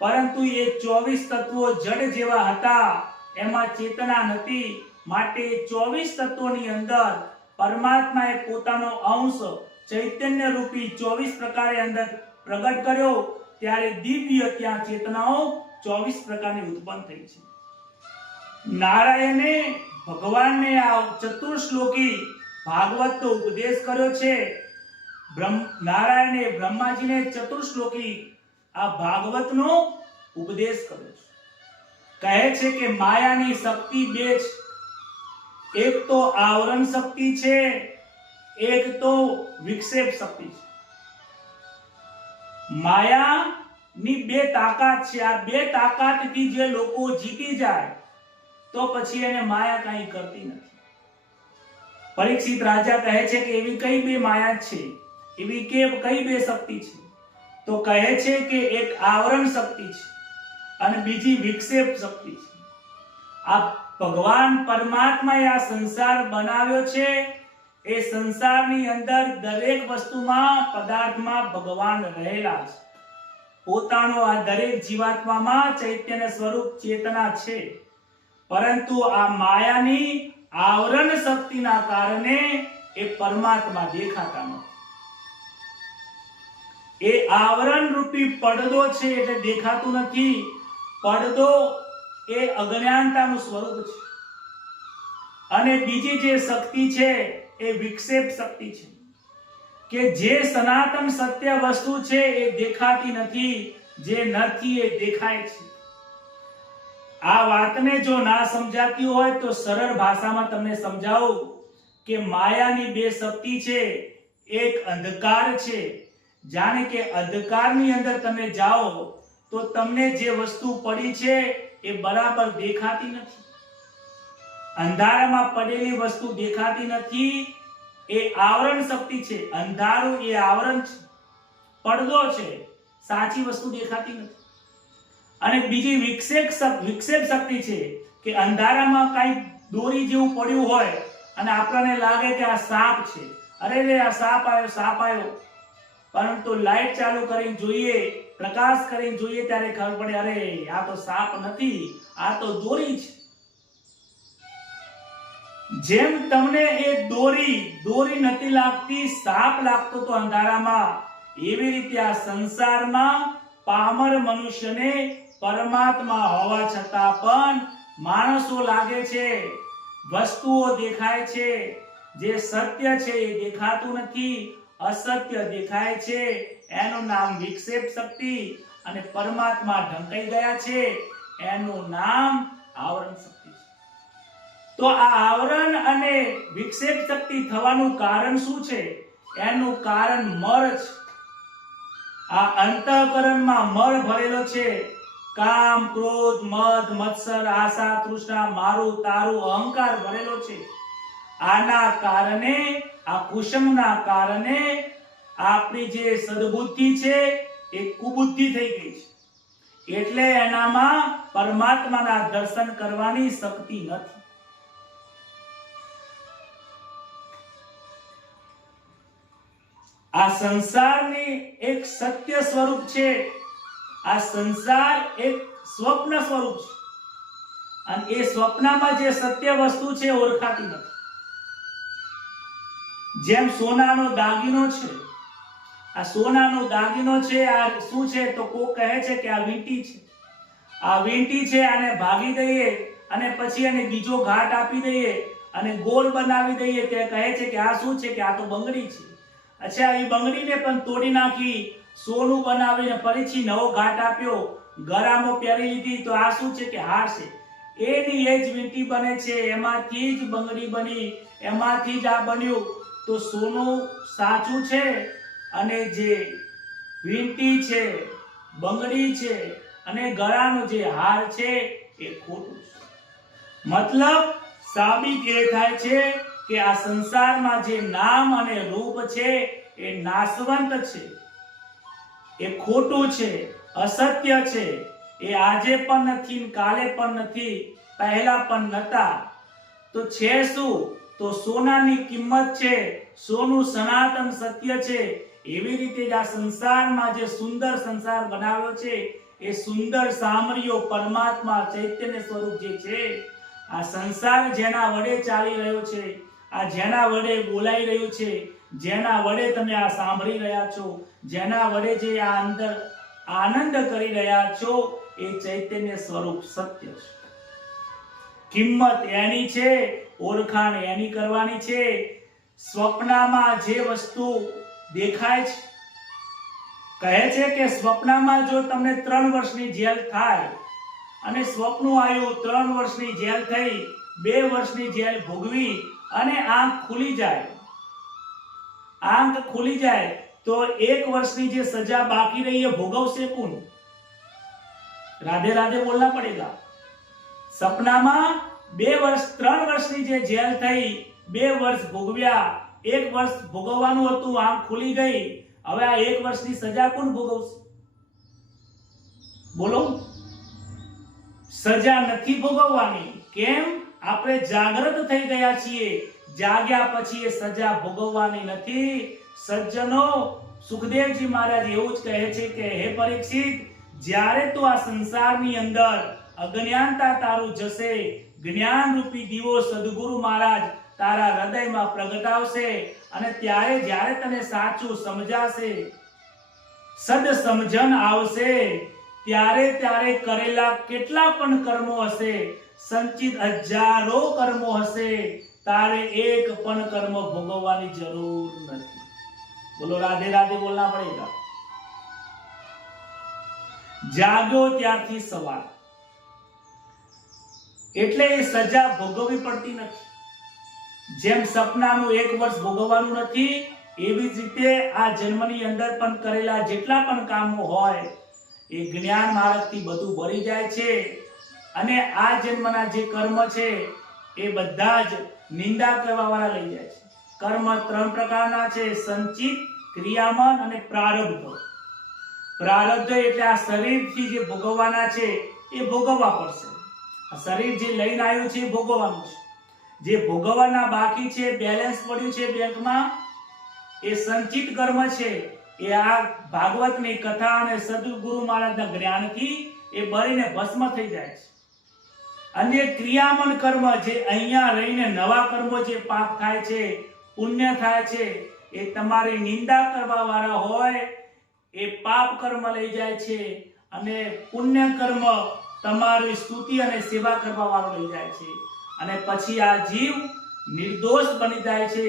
પરંતુ એ 24 તત્વો જડ જેવા હતા, એમાં ચેતના નથી. માટે 24 તત્વોની અંદર પરમાત્માએ પોતાનો અંશ ચૈતન્ય રૂપી 24 પ્રકારે અંદર પ્રગટ કર્યો, ત્યારે દિવ્ય ત્યાં ચેતનાઓ 24 પ્રકારની ઉત્પન્ન થઈ છે. નારાયણે ભગવાનને આ ચતુર્શ્લોકી ભાગવતનો ઉપદેશ કર્યો છે. નારાયણે બ્રહ્માજીને ચતુર્શ્લોકી આ ભાગવતનો ઉપદેશ કર્યો છે. કહે છે કે માયાની શક્તિ બે છે. એક તો આવરણ શક્તિ છે, એક તો વિક્ષેપ શક્તિ છે. માયાની બે તાકાત છે. આ બે તાકાતથી જે લોકો જીતી જાય તો પછી એને માયા કાંઈ કરતી નથી. પરીક્ષિત રાજા કહે છે કે એવી કઈ બે માયા છે, એવી કઈ બે શક્તિ છે? તો કહે છે કે એક આવરણ શક્તિ છે અને બીજી વિક્ષેપ શક્તિ છે. આ ભગવાન પરમાત્માએ આ સંસાર બનાવ્યો છે. એ સંસારની અંદર દરેક વસ્તુમાં, પદાર્થમાં ભગવાન રહેલા છે. પોતાનો આ દરેક જીવાત્મામાં ચૈતન્ય સ્વરૂપ ચેતના છે, પરંતુ આ માયાની આવરણ શક્તિના કારણે એ પરમાત્મા દેખાતા નથી. એ આવરણ રૂપી પડદો છે એટલે દેખાતું નથી. પડદો એ અજ્ઞાનતાનું સ્વરૂપ છે. અને બીજી જે શક્તિ છે એ વિક્ષેપ શક્તિ છે, કે જે સનાતન સત્ય વસ્તુ છે એ દેખાતી નથી, જે નથી એ દેખાય છે. આ વાતને જો ના સમજાતી હોય તો સરળ ભાષામાં તમને સમજાવું કે માયાની બે શક્તિ છે. એક અંધકાર છે. જાણે કે અંધકારની અંદર તમે જાઓ તો તમને જે વસ્તુ પડી છે એ બરાબર દેખાતી નથી. અંધારામાં પડેલી વસ્તુ દેખાતી નથી. એ આવરણ શક્તિ છે. અંધારું એ આવરણ છે, પડદો છે, સાચી વસ્તુ દેખાતી નથી. અને બીજી વિક્ષેપ શક્તિ છે કે અંધારામાં કઈ દોરી જેવું પડ્યું હોય અને આપણને લાગે કે આ સાપ છે, અરે રે આ સાપ આવ્યો, પરંતુ લાઈટ ચાલુ કરીને જોઈએ, પ્રકાશ કરીને જોઈએ ત્યારે ખબર પડે અરે આ તો સાપ નથી, આ તો દોરી છે. જેમ તમને એ દોરી નથી લાગતી, સાપ લાગતો તો અંધારામાં, એવી રીતે આ સંસારમાં પામર મનુષ્યને પરમાત્મા હોવા છતાં પણ માણસો લાગે છે, વસ્તુઓ દેખાય છે, જે સત્ય છે એ દેખાતું નથી, અસત્ય દેખાય છે. એનું નામ વિક્ષેપ શક્તિ. અને પરમાત્મા ઢંકાઈ ગયા છે, એનું નામ આવરણ શક્તિ છે. તો આ આવરણ અને વિક્ષેપ શક્તિ થવાનું કારણ શું છે? એનું કારણ મળ છે. આ અંતઃકરણમાં મળ ભરેલો છે. કામ, ક્રોધ, મદ, મત્સર, આશા, તૃષ્ણા, મારું તારું અહંકાર ભરેલો છે. આના કારણે, આ કુસંગના કારણે આપણી જે સદબુદ્ધિ છે એ કુબુદ્ધિ થઈ ગઈ છે. એટલે એનામાં પરમાત્માના દર્શન કરવાની શક્તિ નથી. આ સંસારની એક સત્ય સ્વરૂપ છે. આ સંસાર એક સ્વપ્ન સ્વરૂપ છે અને એ સ્વપ્નમાં જે સત્ય વસ્તુ છે ઓળખાતી નથી. જેમ સોનાનો દાગીનો છે. આ સોનાનો દાગીનો છે, આ શું છે તો કોઈ કહે છે કે આ વીંટી છે. આ વીંટી છે, આને ભાગી દઈએ અને પછી એને બીજો ઘાટ આપી દઈએ અને ગોળ બનાવી દઈએ, તે કહે છે કે આ શું છે કે આ તો બંગડી છે. અચ્છા, એ બંગડીને પણ તોડી નાખી, સોનું બનાવીને ફરીથી નવો ઘાટ આપ્યો, ગળામાં પહેરી લીધી, તો આ શું છે કે હાર છે. એની એ જ વીંટી બને છે, એમાંથી જ બંગડી બની, એમાંથી જ આ બન્યું. તો સોનું સાચું છે અને જે વીંટી છે, બંગડી છે અને ગળાનો જે હાર છે એ ખોટું છે. મતલબ સાબિત એ થાય છે કે આ સંસારમાં જે નામ અને રૂપ છે એ નાશવંત છે, એ ખોટું છે, અસત્ય છે. એ આજે પણ નથી, કાલે પણ નથી, પહેલા પણ નતા. તો છે શું? તો સોનાની કિંમત છે, સોનું સનાતન સત્ય છે. એવી રીતે જ આ સંસારમાં જે સુંદર સંસાર બનાવ્યો છે એ સુંદર સામરીઓ પરમાત્મા ચૈતન્ય સ્વરૂપ જે છે, આ સંસાર જેના વડે ચાલી રહ્યો છે, આ જેના વડે બોલાઈ રહ્યું છે, જેના વડે તમે આ સાંભળી રહ્યા છો, જેના વડે જે આ અંદર આનંદ કરી રહ્યા છો, એ ચૈતન્ય સ્વરૂપ સત્ય છે. કિંમત એની છે, ઓળખાણ એની કરવાની છે. સ્વપ્નમાં જે વસ્તુ દેખાય છે, કહે છે કે સ્વપ્નમાં જો તમને 3 વર્ષની જેલ થાય અને સ્વપ્ન આવ્યું 3 વર્ષની જેલ થઈ, 2 વર્ષની જેલ ભોગવી અને આંખ ખુલી જાય તો 1 વર્ષની જે સજા બાકી રહી है ભોગવશે કોણ? राधे राधे बोलना पड़ेगा. सपनाમાં 2 વર્ષ 3 વર્ષની જે જેલ થઈ, 2 વર્ષ ભોગવ્યા, 1 વર્ષ ભોગવવાનું હતું, આંખ ખુલી ગઈ, હવે આ 1 વર્ષની સજા કોણ ભોગવશે? બોલો. સજા નથી ભોગવવાની. કેમ? આપણે જાગૃત થઈ ગયા છીએ. જાગ્યા પછી એ સજા ભોગવવાની નથી. સજ્જનો, સુખદેવજી મહારાજ એવું જ કહે છે કે હે પરીક્ષિત, જ્યારે તું આ સંસારની અંદર અજ્ઞાનતા તારું જશે, જ્ઞાન રૂપી દીવો સદગુરુ મહારાજ તારા હૃદયમાં પ્રગટાવશે અને ત્યારે જ્યારે તને સાચું સમજાશે, સદ સમજણ આવશે, ત્યારે કરેલા કેટલા પણ કર્મો હશે, સંચિત હજારો કર્મો હશે, તારે એક પણ કર્મ ભોગવવાની જરૂર નથી. બોલો રાધે રાધે બોલना पड़ेगा. જાગ્યો ત્યારથી સવાર, એટલે એ સજા ભોગવવી પડતી નથી. જેમ સપનાનું 1 વર્ષ ભોગવવાનું નથી, એવી જ રીતે આ જન્મની અંદર પણ કરેલા જેટલા પણ કામો હોય એ જ્ઞાન માર્ગથી બધું બળી જાય છે અને આ જન્મના જે કર્મ છે એ બધા જ નિંદા કરવા વાળા લઈ જાય છે. કર્મ 3 પ્રકારના છે: સંચિત, ક્રિયામન અને પ્રારબ્ધ. પ્રારબ્ધ એટલે આ શરીરથી જે ભોગવવાના છે એ ભોગવવા પડશે. આ શરીર જે લઈને આવ્યું છે એ ભોગવવાનું છે. જે ભોગવવાના બાકી છે, બેલેન્સ પડ્યું છે બેંકમાં, એ સંચિત કર્મ છે. એ આ ભાગવતની કથા અને સદગુરુ મહારાજના જ્ઞાનથી એ બળીને ભસ્મ થઈ જાય છે. અને ક્રિયામન કર્મ, જે અહીંયા રહીને નવા કર્મો જે પાપ થાય છે, પુણ્ય થાય છે, એ તમારી નિંદા કરવા વાળા હોય એ પાપ કર્મ લઈ જાય છે અને પુણ્ય કર્મ તમારી સ્તુતિ અને સેવા કરવા વાળો લઈ જાય છે. અને પછી આ જીવ નિર્દોષ બની જાય છે,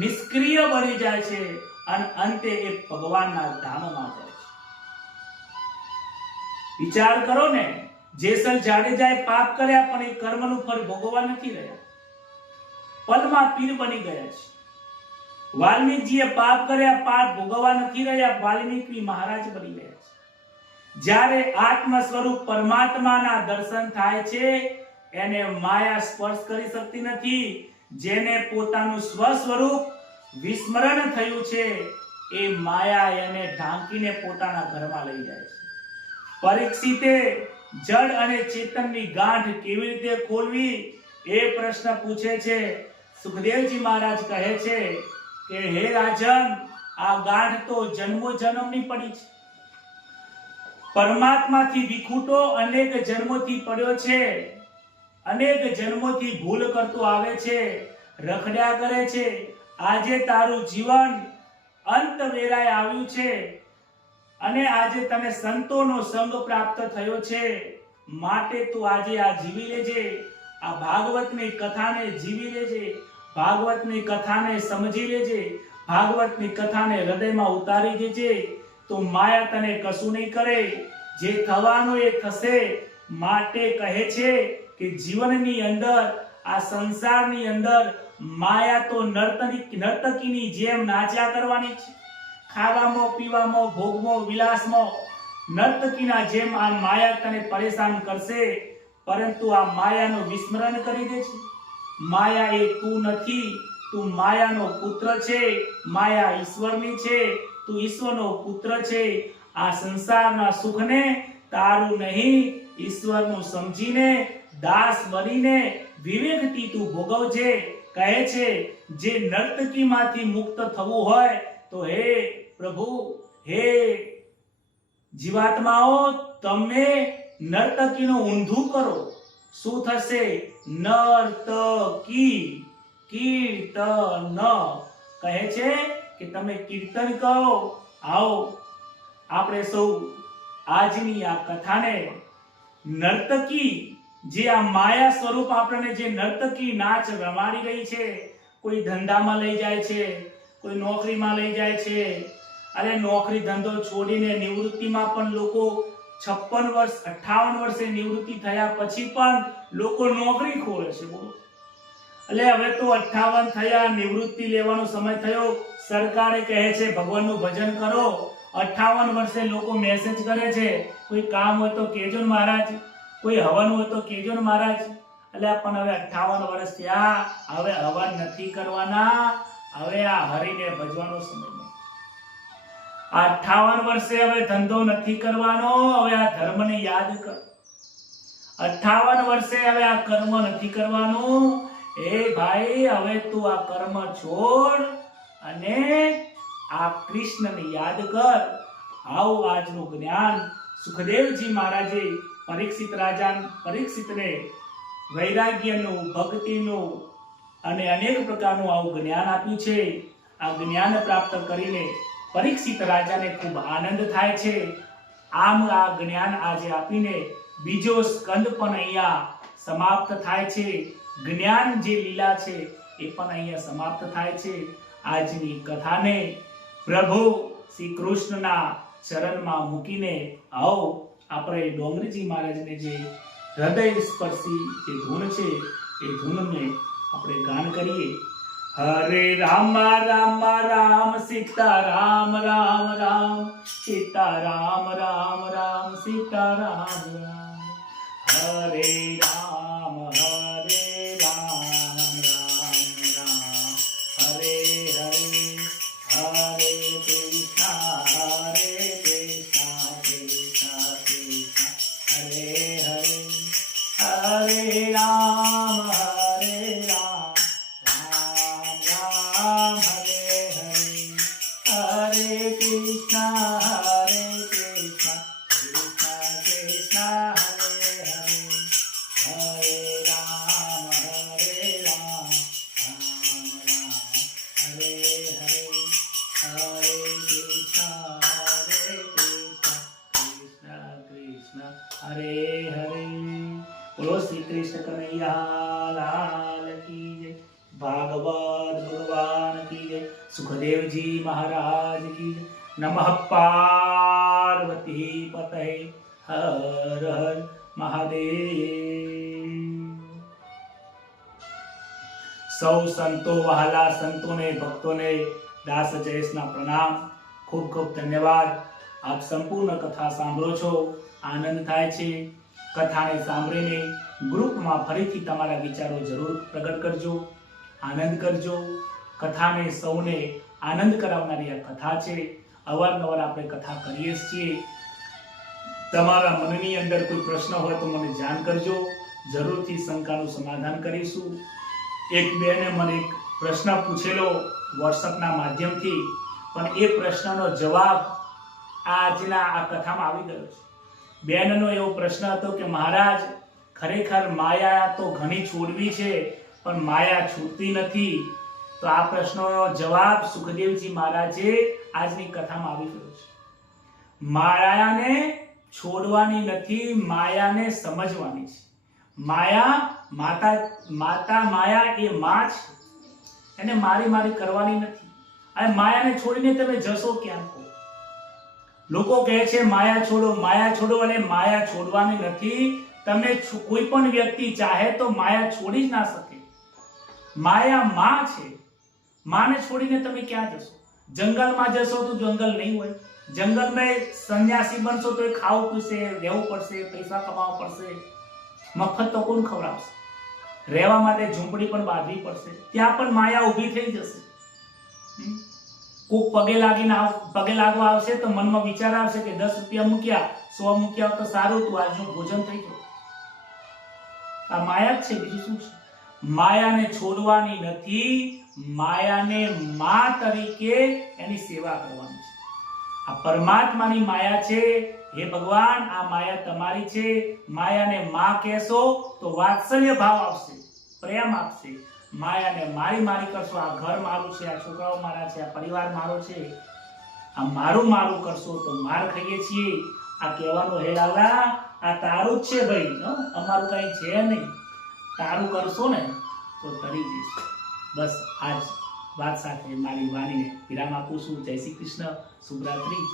નિષ્ક્રિય બની જાય છે અને અંતે એ ભગવાનના ધામમાં જાય છે. વિચાર કરો ને, જેસલ જાડેજાએ પાપ કર્યા પણ એ કર્મનું ફળ ભોગવવા નથી રહ્યા, પલમાં પીર બની ગયા છે. વાલ્મીકીએ પાપ કર્યા, પાપ ભોગવવા નથી રહ્યા, વાલ્મીકી મહારાજ બની ગયા છે. જ્યારે આત્મ સ્વરૂપ પરમાત્માના દર્શન થાય છે, એને માયા સ્પર્શ કરી શકતી નથી. જેને પોતાનું સ્વ સ્વરૂપ વિસ્મરણ થયું છે, એ માયા એને ઢાંકીને પોતાના ઘરમાં લઈ જાય છે. પરીક્ષિતે જડ અને ચેતનની ગાંઠ કેવી રીતે ખોલવી એ પ્રશ્ન પૂછે છે. સુખદેવજી મહારાજ કહે છે કે હે રાજન, આ ગાંઠ તો જન્મો જન્મની પડી છે. પરમાત્માથી વિખૂટો અનેક જન્મોથી પડ્યો છે, અનેક જન્મોથી ભૂલ કરતો આવે છે, રખડ્યા કરે છે. આજે તારું જીવન અંત વેરાય આવ્યું છે અને આજે તને સંતોનો સંગ પ્રાપ્ત થયો છે, માટે તું આજે આ જીવી લેજે. આ ભાગવતની કથાને જીવી લેજે, ભાગવતની કથાને સમજી લેજે, ભાગવતની કથાને હૃદયમાં ઉતારી દેજે, તો માયા તને કશું નહીં કરે. જે થવાનું એ થશે. માટે કહે છે કે જીવનની અંદર, આ સંસારની અંદર માયા તો નર્તકીની જેમ નાચ્યા કરવાની છે. ખાવામાં, પીવામાં, ભોગમાં, વિલાસમાં નર્તકીના જેમ આ માયા તને પરેશાન કરશે, પરંતુ આ માયાનું વિસ્મરણ કરી દે છે. માયા એ તું નથી, તું માયાનો પુત્ર છે. માયા ઈશ્વરની છે, તું ઈશ્વરનો પુત્ર છે. આ સંસારના સુખને તારું નહીં, ઈશ્વરનું સમજીને દાસ બનીને વિવેકથી તું ભોગવજે. કહે છે જે નર્તકીમાંથી મુક્ત થવું હોય તો હે પ્રભુ, હે જીવાત્માઓ તમે નર્તકીનું ઊંધું કરો, શું થશે? નર્તકી કીર્તન કહે છે કે તમે કીર્તન કરો. આવો આપણે સૌ આજની આ કથાને નર્તકી, જે આ માયા સ્વરૂપ આપણને જે નર્તકી નાચ રમાડી રહી છે, કોઈ ધંધામાં લઈ જાય છે, કોઈ નોકરીમાં લઈ જાય છે. અરે નોકરી ધંધો છોડીને નિવૃત્તિમાં પણ લોકો 56 વર્ષ 58 વર્ષે નિવૃત્તિ થયા પછી પણ લોકો નોકરી ખોરે છે. બોલો, એટલે હવે તો 58 થયા, નિવૃત્તિ લેવાનો સમય થયો, સરકારે કહે છે ભગવાનનું ભજન કરો. 58 વર્ષે લોકો મેસેજ કરે છે, કોઈ કામ હોય તો કેજો ને મહારાજ, કોઈ હવન હોય તો કેજો ને મહારાજ. એટલે પણ હવે 58 વર્ષ થયા, હવે હવન નથી કરવાના, હવે આ હરિને ભજવાનો સમય. 58 વર્ષે હવે ધંધો નથી કરવાનો, હવે આ ધર્મને યાદ કર. 58 વર્ષે હવે આ કર્મ નથી કરવાનું. એ ભાઈ, હવે તું આ કર્મ છોડ અને આ કૃષ્ણને યાદ કર. આવું આજનું જ્ઞાન સુખદેવજી મહારાજે પરીક્ષિતને વૈરાગ્યનું, ભક્તિનું અને અનેક પ્રકારનું આવું જ્ઞાન આપ્યું છે. આ જ્ઞાન પ્રાપ્ત કરીને પરીક્ષિત રાજાને ખૂબ આનંદ થાય છે. આમ આ જ્ઞાન આજે આપીને બીજો સ્કંદ પણ અહીંયા સમાપ્ત થાય છે. જ્ઞાન જે લીલા છે એ પણ અહીંયા સમાપ્ત થાય છે. આજની કથાને પ્રભુ શ્રી કૃષ્ણના ચરણમાં મૂકીને આવો આપણે ડોંગરીજી મહારાજને જે હૃદય સ્પર્શી જે ધૂન છે એ ધૂનને આપણે ગાન કરીએ. હરે રામ રામ રામ સીતા રામ રામ રામ સીતા રામ રામ રામ સીતા રામ રામ. હરે રામ રામ રામ હરે હરે હરે કૃષ્ણ કૃષ્ણ કૃષ્ણ હરે હરે હરે રામ सुखदेवजी महाराज की नमः पार्वती पतये हर हर महादेव. સૌ સંતો વહાલા સંતોને ભક્તોને દાસ જયેશના પ્રણામ. ખૂબ ખૂબ ધન્યવાદ. આપ સંપૂર્ણ કથા સાંભળો છો, આનંદ થાય છે. કથાને સાંભળીને ગ્રુપમાં ફરીથી તમારા વિચારો જરૂર પ્રગટ કરજો, આનંદ કરજો. કથાને સૌને આનંદ કરાવનારી આ કથા છે. અવારનવાર આપણે કથા કરીએ છીએ. તમારા મનની અંદર કોઈ પ્રશ્ન હોય તો મને જાણ કરજો, જરૂરથી શંકાનું સમાધાન કરીશું. એક બેને મને એક પ્રશ્ન પૂછેલો વોટ્સઅપના માધ્યમથી, પણ એ પ્રશ્નનો જવાબ આજના આ કથામાં આવી ગયો છે. બેનનો એવો પ્રશ્ન હતો કે મહારાજ, ખરેખર માયા તો ઘણી છોડવી છે પણ માયા છૂટતી નથી. તો આ પ્રશ્નનો જવાબ સુખદેવજી મહારાજે આજની કથામાં આવી ગયો છે. માયાને છોડવાની નથી, માયાને સમજવાની છે. માયા માતા માયા એ માં છે, એને મારી કરવાની નથી. અને માયાને છોડીને તમે જશો ક્યાં? લોકો કહે છે માયા છોડો, અને માયા છોડવાની નથી. તમે કોઈ પણ વ્યક્તિ ચાહે તો માયા છોડી જ ના શકે. માયા માં છે, માને છોડીને તમે ક્યાં જશો? જંગલમાં જશો તો જંગલ નહીં હોય. જંગલમાં સંન્યાસી બનશો તો ખાવું પડશે, રહેવું પડશે, પૈસા કમાવા પડશે. મફત તો કોણ ખવડાવશે? રહેવા માટે ઝૂંપડી પણ બાંધવી પડશે. ત્યાં પણ માયા ઊભી થઈ જશે. કોક પગે લાગવા આવશે તો મનમાં વિચાર આવશે કે 10 રૂપિયા મૂક્યા, 100 મૂક્યા તો સારું હતું, આજનું ભોજન થઈ ગયું. આ માયા જ છે, બીજું શું છે? માયાને છોડવાની નથી, માયાને માં તરીકે એની સેવા કરવાની છે. આ પરમાત્માની માયા છે. હે ભગવાન, આ માયા તમારી છે. માયાને માં કહેશો તો વાત્સલ્ય ભાવ આવશે, પ્રેમ આપશે. માયાને મારી મારી કરશો, આ ઘર મારું છે, આ છોકરાઓ મારા છે, આ પરિવાર મારો છે, આ મારું મારું કરશો તો માર ખાઈએ છીએ. આ કહેવાનું, હે લાલા, આ તારું જ છે ભાઈ, અમારું કઈ છે નહીં. તારું કરશો ને તો તરી જઈશ. બસ આજ વાત સાથે મારી વાણીને વિરામ આપું છું. જય શ્રી કૃષ્ણ, શુભરાત્રી.